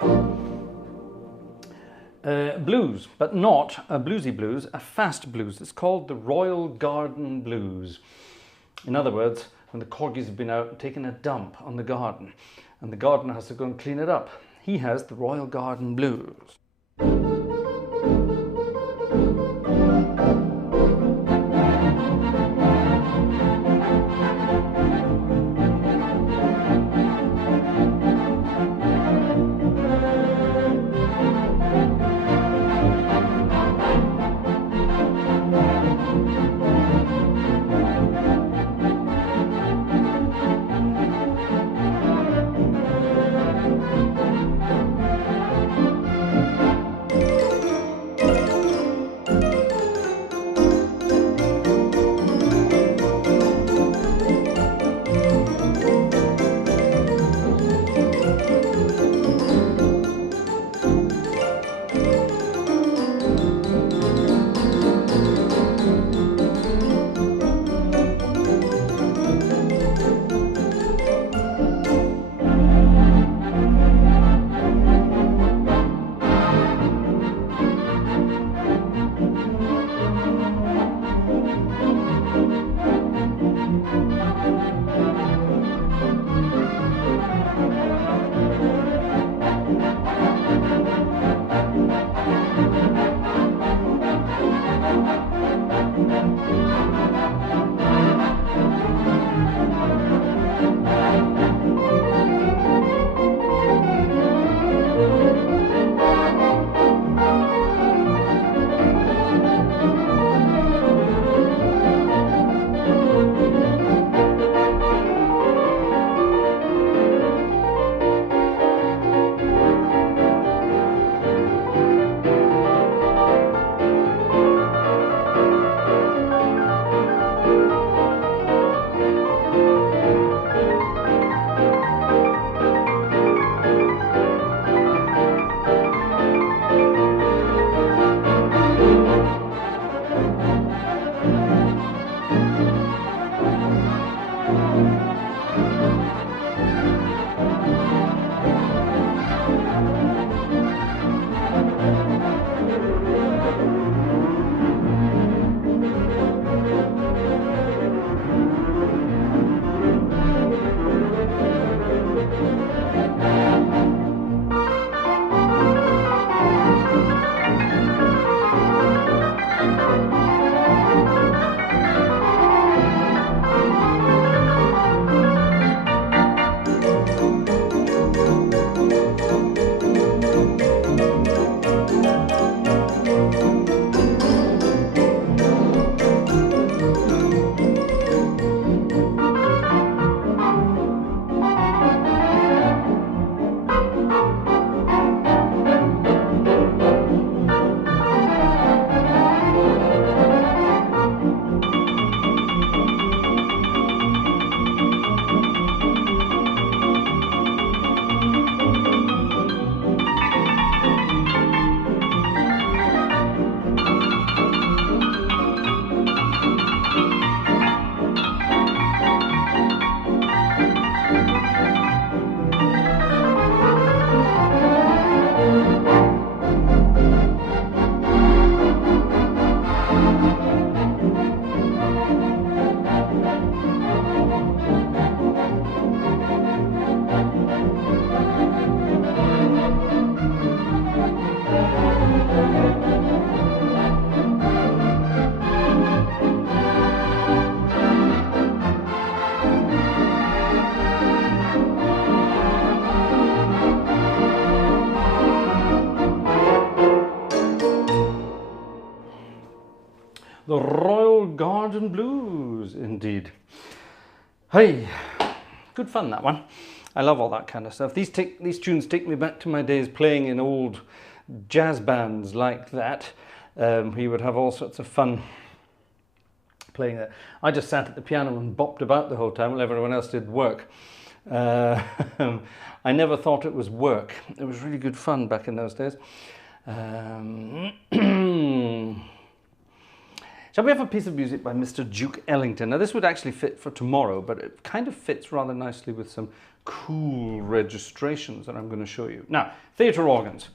Blues, but not a bluesy blues, a fast blues. It's called the Royal Garden Blues. In other words, when the corgis have been out and taken a dump on the garden, and the gardener has to go and clean it up. He has the Royal Garden Blues. The Royal Garden Blues, indeed. Hey, good fun, that one. I love all that kind of stuff. These tunes take me back to my days playing in old jazz bands like that. We would have all sorts of fun playing that. I just sat at the piano and bopped about the whole time while everyone else did work. I never thought it was work. It was really good fun back in those days. Shall we have a piece of music by Mr. Duke Ellington? Now this would actually fit for tomorrow, but it kind of fits rather nicely with some cool registrations that I'm going to show you. Now, theatre organs.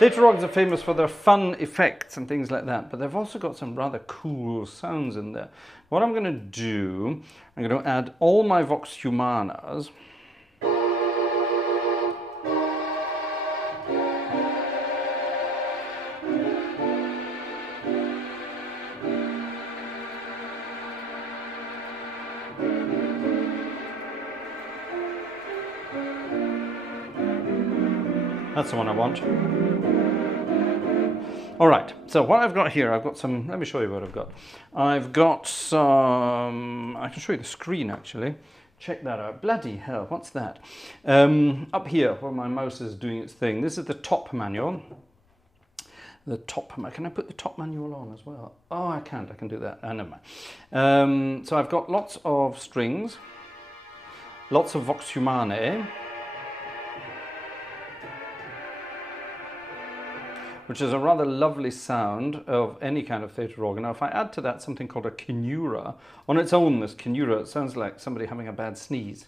Theatre organs are famous for their fun effects and things like that, but they've also got some rather cool sounds in there. What I'm going to do, I'm going to add all my vox humanas. That's the one I want. All right, so what I've got here, I've got some, let me show you what I've got. I've got some, I can show you the screen actually. Check that out. Bloody hell, what's that? Up here, where my mouse is doing its thing, this is the top manual. The top, can I put the top manual on as well? Oh, I can't, I can do that. Never mind. So I've got lots of strings, lots of vox humanae, which is a rather lovely sound of any kind of theatre organ. Now, if I add to that something called a canura, on its own, this canura, it sounds like somebody having a bad sneeze.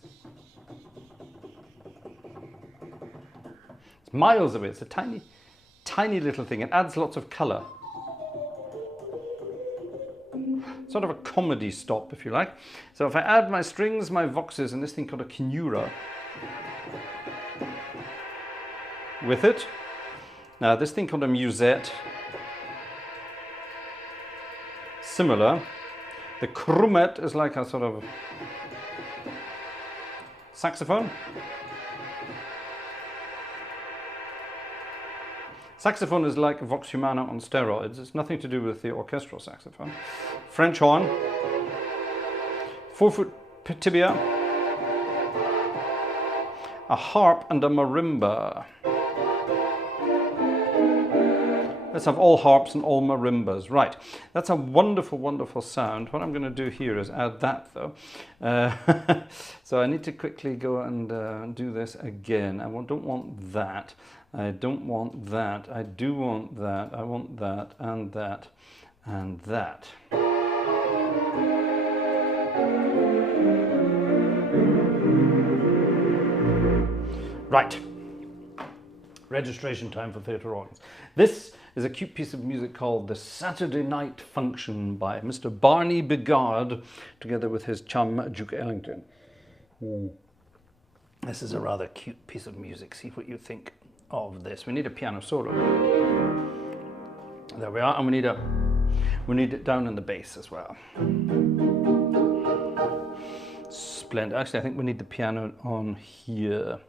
It's miles away. It's a tiny, tiny little thing. It adds lots of colour. Sort of a comedy stop, if you like. So if I add my strings, my voxes, and this thing called a canura with it, now this thing called a musette, similar. The crummet is like a sort of saxophone. Saxophone is like vox humana on steroids. It's nothing to do with the orchestral saxophone. French horn, 4-foot tibia, a harp and a marimba. Let's have all harps and all marimbas. Right, that's a wonderful, wonderful sound. What I'm going to do here is add that though. So I need to quickly go and do this again. I don't want that. I don't want that. I do want that. I want that and that and that. Right. Registration time for theatre organs. This is a cute piece of music called The Saturday Night Function by Mr. Barney Bigard, together with his chum Duke Ellington. This is a rather cute piece of music. See what you think of this. We need a piano solo. There we are, and we need it down in the bass as well. Splendid. Actually, I think we need the piano on here.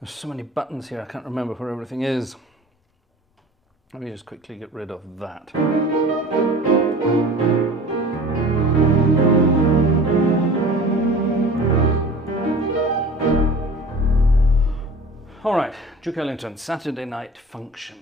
There's so many buttons here, I can't remember where everything is. Let me just quickly get rid of that. All right, Duke Ellington, Saturday Night Function.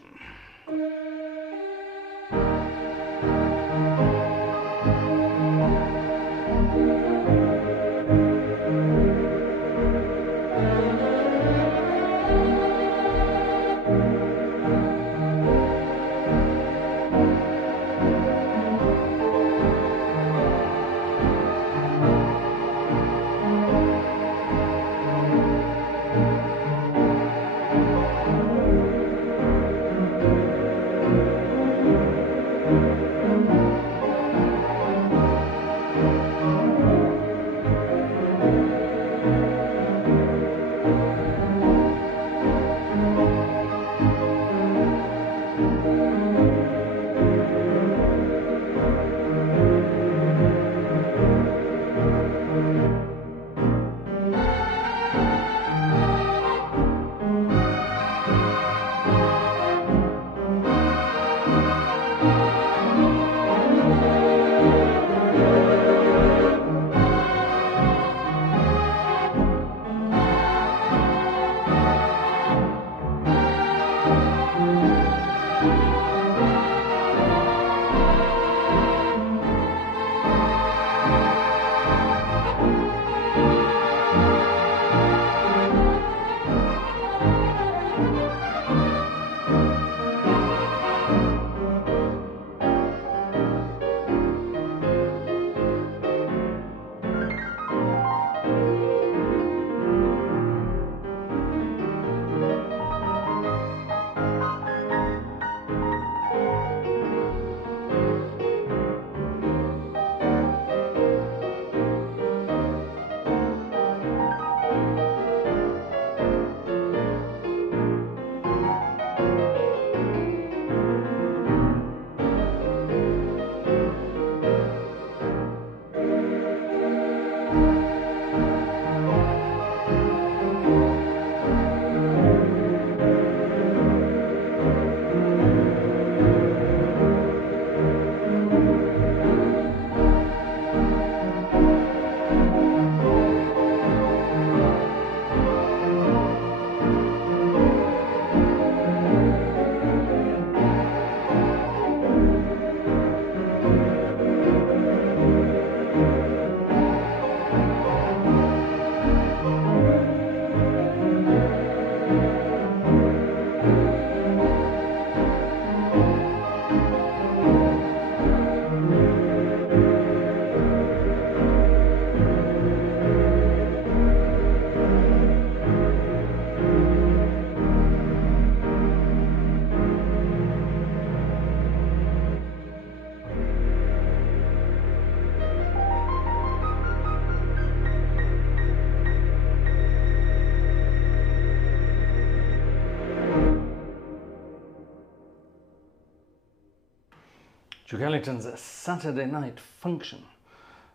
Duke Ellington's Saturday night function,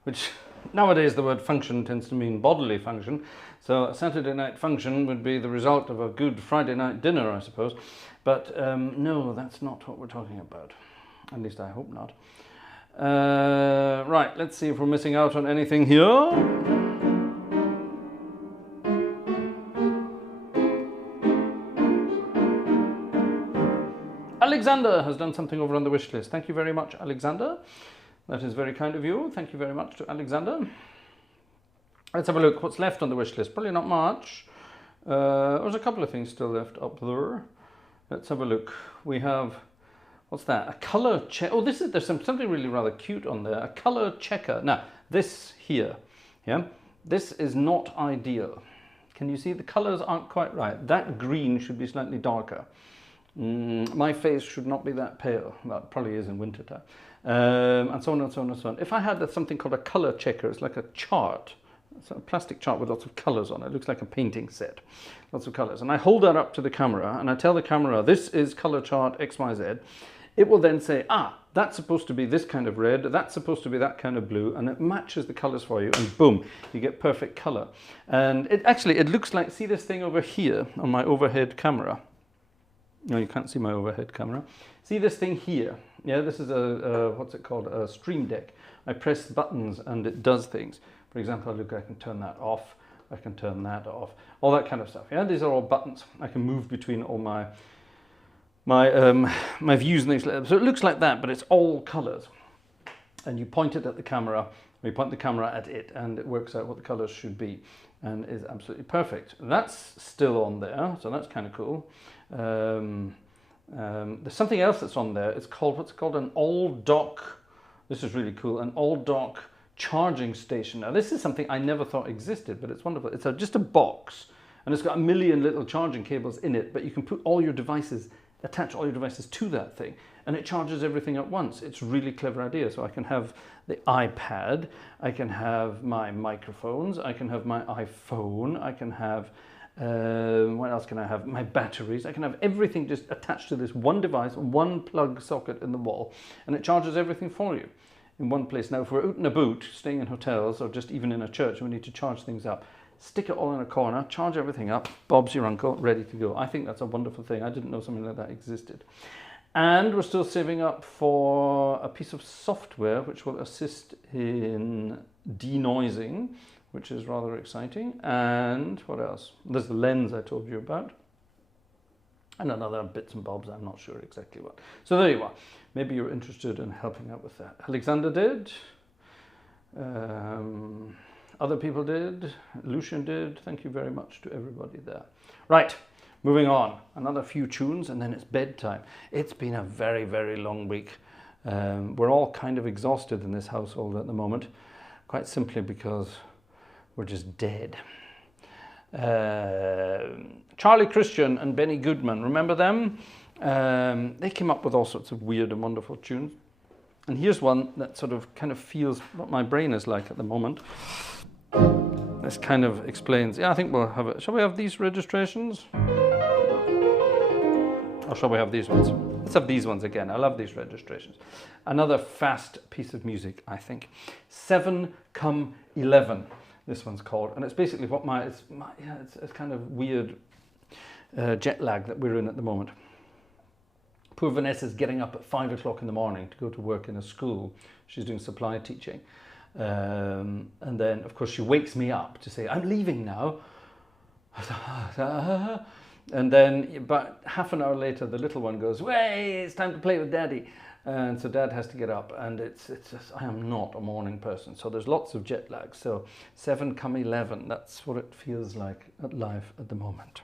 which nowadays the word function tends to mean bodily function. So a Saturday night function would be the result of a good Friday night dinner, I suppose. But no, that's not what we're talking about. At least I hope not. Right, let's see if we're missing out on anything here. Alexander has done something over on the wish list. Thank you very much, Alexander. That is very kind of you. Thank you very much to Alexander. Let's have a look. What's left on the wish list? Probably not much. There's a couple of things still left up there. Let's have a look. We have, what's that? A color check. Oh, there's something really rather cute on there. A color checker. Now, this here, yeah, this is not ideal. Can you see the colors aren't quite right? That green should be slightly darker. My face should not be that pale. Well, it probably is in winter time. And so on and so on and so on. If I had something called a color checker, it's like a chart. It's a plastic chart with lots of colors on it. It looks like a painting set. Lots of colors. And I hold that up to the camera and I tell the camera, this is color chart XYZ. It will then say, that's supposed to be this kind of red, that's supposed to be that kind of blue, and it matches the colors for you, and boom, you get perfect color. And it looks like, see this thing over here on my overhead camera? No, you can't see my overhead camera. See this thing here? Yeah, this is what's it called? A stream deck. I press buttons and it does things. For example, look, I can turn that off. I can turn that off. All that kind of stuff. Yeah, these are all buttons. I can move between all my views and things like that. So it looks like that, but it's all colors. And you point it at the camera, or you point the camera at it, and it works out what the colors should be, and is absolutely perfect. That's still on there, so that's kind of cool. There's something else that's on there. It's called, what's it called? An all-dock, this is really cool, an all-dock charging station. Now this is something I never thought existed, but it's wonderful. It's just a box, and it's got a million little charging cables in it, but you can put all your devices, attach all your devices to that thing, and it charges everything at once. It's a really clever idea. So I can have the iPad, I can have my microphones, I can have my iPhone, I can have what else can I have? My batteries. I can have everything just attached to this one device, one plug socket in the wall, and it charges everything for you in one place. Now, if we're out and about, staying in hotels or just even in a church, and we need to charge things up, stick it all in a corner, charge everything up, Bob's your uncle, ready to go. I think that's a wonderful thing. I didn't know something like that existed. And we're still saving up for a piece of software which will assist in denoising, which is rather exciting. And what else? There's the lens I told you about. And another bits and bobs, I'm not sure exactly what. So there you are. Maybe you're interested in helping out with that. Alexander did. Other people did. Lucian did. Thank you very much to everybody there. Right, moving on. Another few tunes and then it's bedtime. It's been a very, very long week. We're all kind of exhausted in this household at the moment, quite simply because we're just dead. Charlie Christian and Benny Goodman, remember them? They came up with all sorts of weird and wonderful tunes. And here's one that sort of kind of feels what my brain is like at the moment. This kind of explains. Yeah, I think we'll have it. Shall we have these registrations? Or shall we have these ones? Let's have these ones again. I love these registrations. Another fast piece of music, I think. 7 Come 11. This one's called, and it's basically what it's kind of weird jet lag that we're in at the moment. Poor Vanessa's getting up at 5 o'clock in the morning to go to work in a school. She's doing supply teaching. And then, of course, she wakes me up to say, I'm leaving now. And then about half an hour later, the little one goes, "Way, it's time to play with Daddy." And so Dad has to get up, and it's just, I am not a morning person, so there's lots of jet lag. So 7 come 11, that's what it feels like at life at the moment.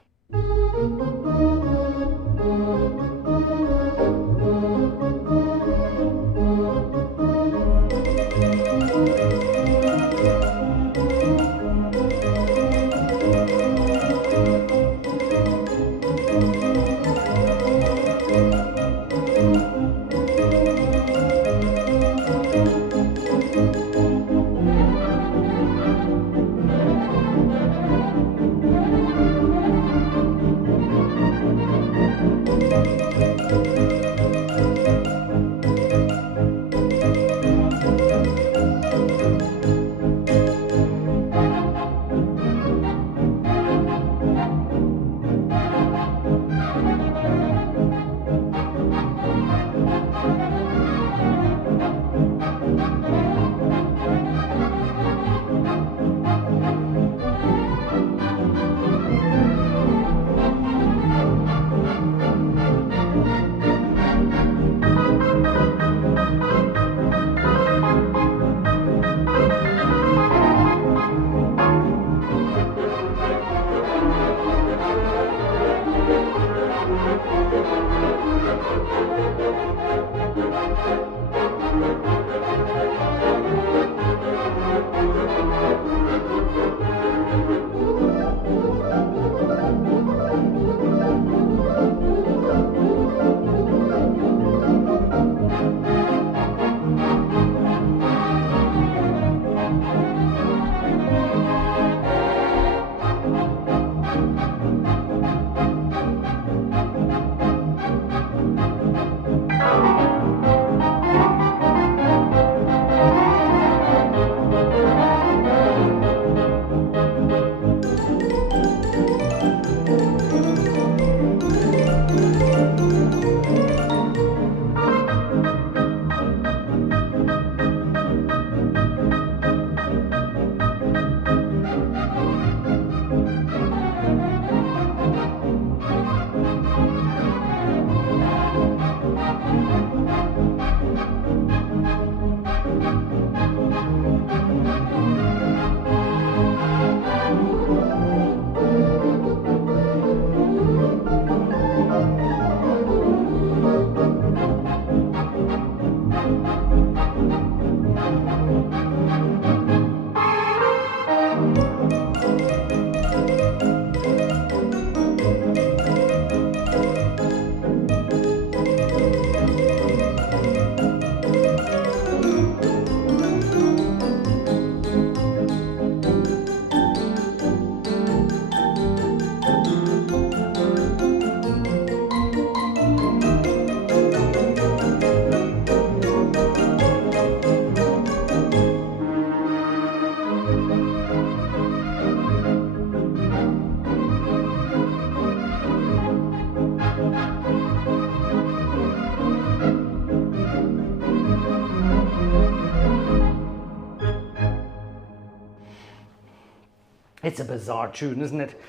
It's a bizarre tune, isn't it?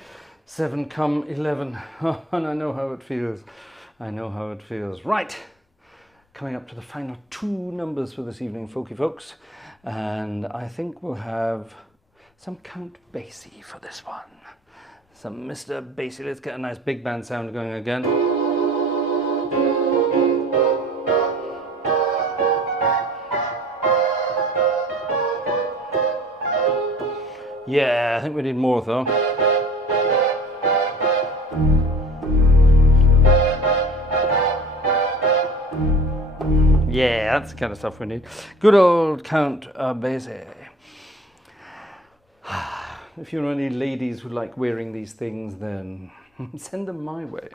7 come 11. Oh, and I know how it feels. I know how it feels. Right, coming up to the final 2 numbers for this evening, folky folks. And I think we'll have some Count Basie for this one. Some Mr. Basie. Let's get a nice big band sound going again. Yeah, I think we need more though. Yeah, that's the kind of stuff we need. Good old Count Basie. If you know any ladies who like wearing these things, then send them my way.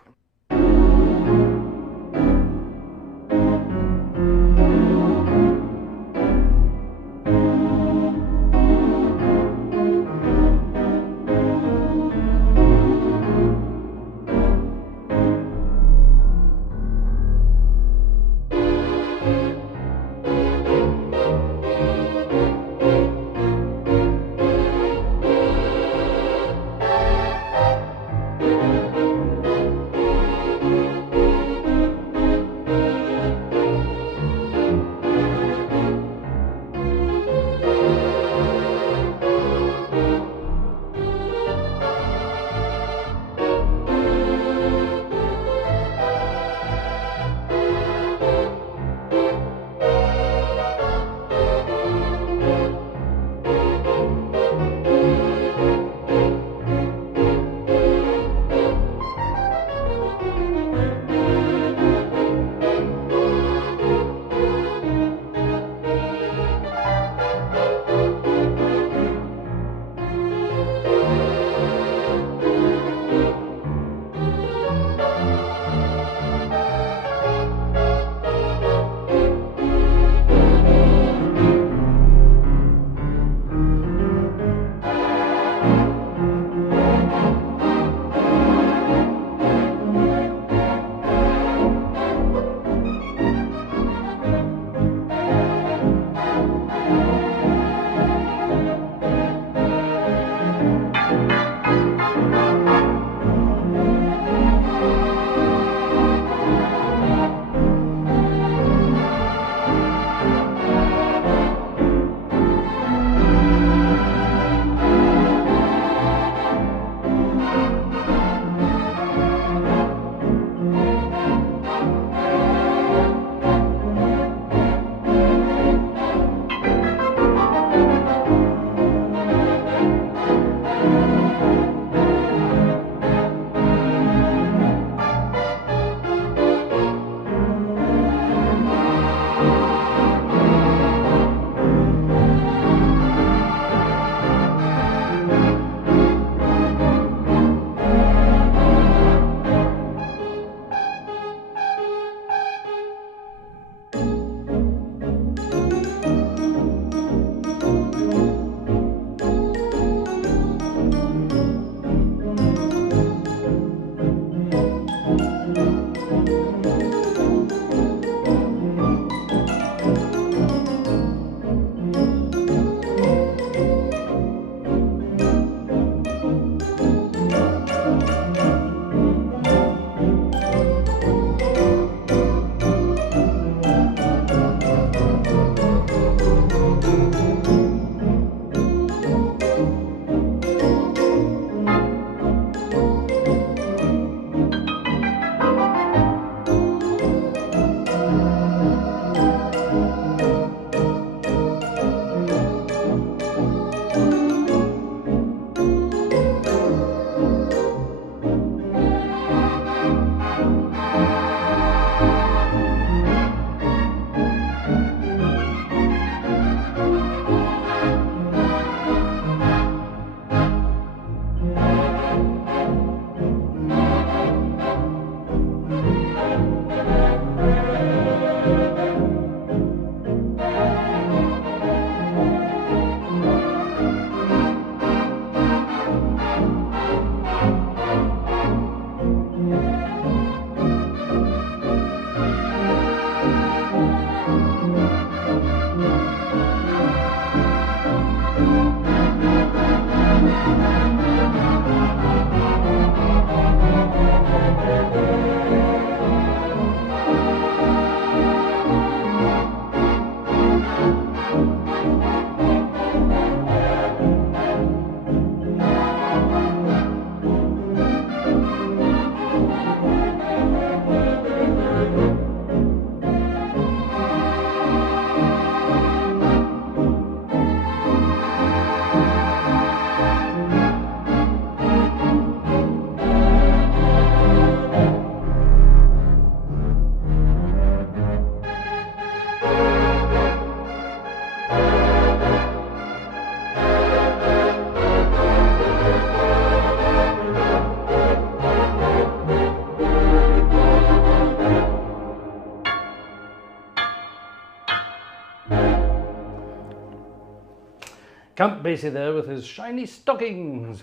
Count Basie there with his shiny stockings.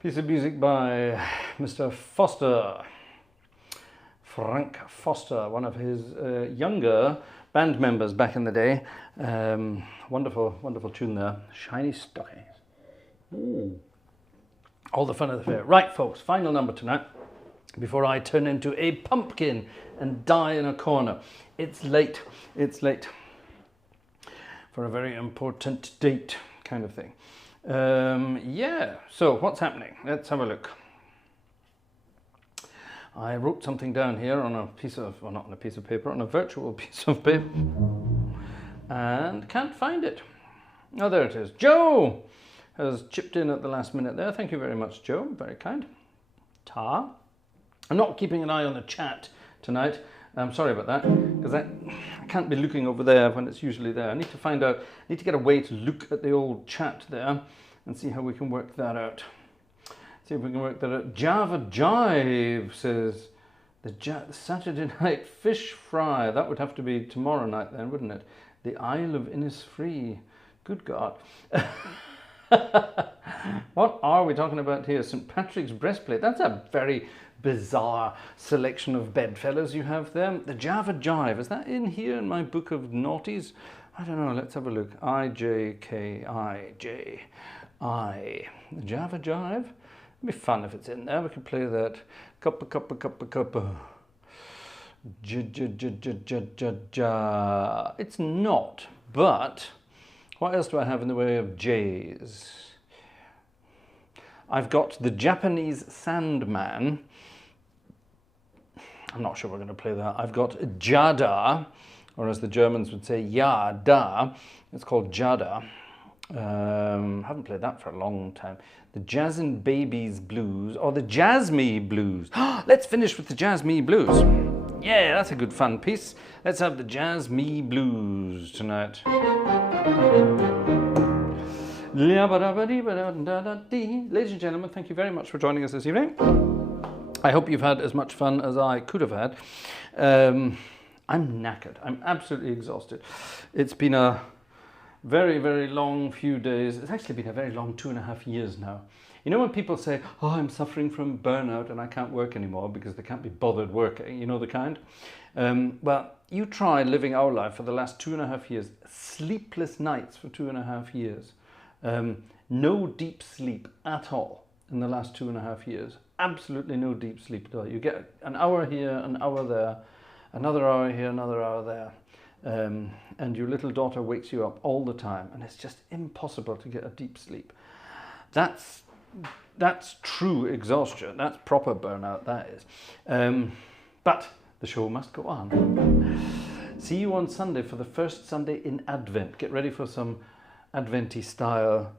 Piece of music by Mr. Foster. Frank Foster, one of his younger band members back in the day. Wonderful, wonderful tune there. Shiny stockings. Ooh. All the fun of the fair. Right, folks, final number tonight before I turn into a pumpkin and die in a corner. It's late. It's late for a very important date kind of thing. Yeah, so what's happening? Let's have a look. I wrote something down here on a piece of, well, not on a piece of paper, on a virtual piece of paper, and can't find it. Oh, there it is. Joe has chipped in at the last minute there. Thank you very much, Joe. Very kind. Ta. I'm not keeping an eye on the chat tonight. I'm sorry about that, because I can't be looking over there when it's usually there. I need to find out, I need to get a way to look at the old chat there and see how we can work that out. See if we can work that out. Java Jive says, the Saturday night fish fry. That would have to be tomorrow night then, wouldn't it? The Isle of Innisfree. Good God. What are we talking about here? St. Patrick's breastplate. That's a very bizarre selection of bedfellows you have there. The Java Jive. Is that in here in my book of naughties? I don't know. Let's have a look. I-J-K-I-J-I. The Java Jive. It'd be fun if it's in there. We could play that. Cuppa. Ja. It's not, but what else do I have in the way of J's? I've got the Japanese Sandman. I'm not sure we're going to play that. I've got Jada, or as the Germans would say, Ja da. It's called Jada. Haven't played that for a long time. The Jazzin' Babies Blues, or the Jazz Me Blues. Let's finish with the Jazz Me Blues. Yeah, that's a good fun piece. Let's have the Jazz Me Blues tonight. Ladies and gentlemen, thank you very much for joining us this evening. I hope you've had as much fun as I could have had. I'm knackered. I'm absolutely exhausted. It's been a very, very long few days. It's actually been a very long 2.5 years now. You know when people say, oh, I'm suffering from burnout and I can't work anymore because they can't be bothered working, you know the kind? Well, you try living our life for the last 2.5 years. Sleepless nights for 2.5 years. No deep sleep at all in the last 2.5 years. Absolutely no deep sleep at all. You get an hour here, an hour there, another hour here, another hour there. And your little daughter wakes you up all the time, and it's just impossible to get a deep sleep. That's true exhaustion. That's proper burnout, that is. But the show must go on. See you on Sunday for the first Sunday in Advent. Get ready for some Adventy style,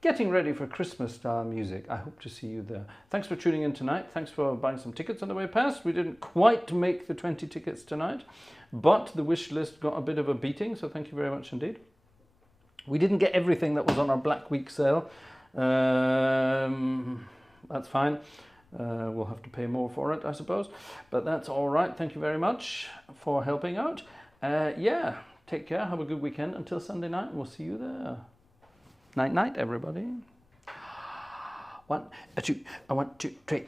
getting ready for Christmas style music. I hope to see you there. Thanks for tuning in tonight. Thanks for buying some tickets on the way past. We didn't quite make the 20 tickets tonight, but the wish list got a bit of a beating, so thank you very much indeed. We didn't get everything that was on our Black Week sale. That's fine. We'll have to pay more for it, I suppose, but that's all right. Thank you very much for helping out. Yeah, take care. Have a good weekend until Sunday night. We'll see you there. Night, night, everybody. 1, 2, 1, 2, 3.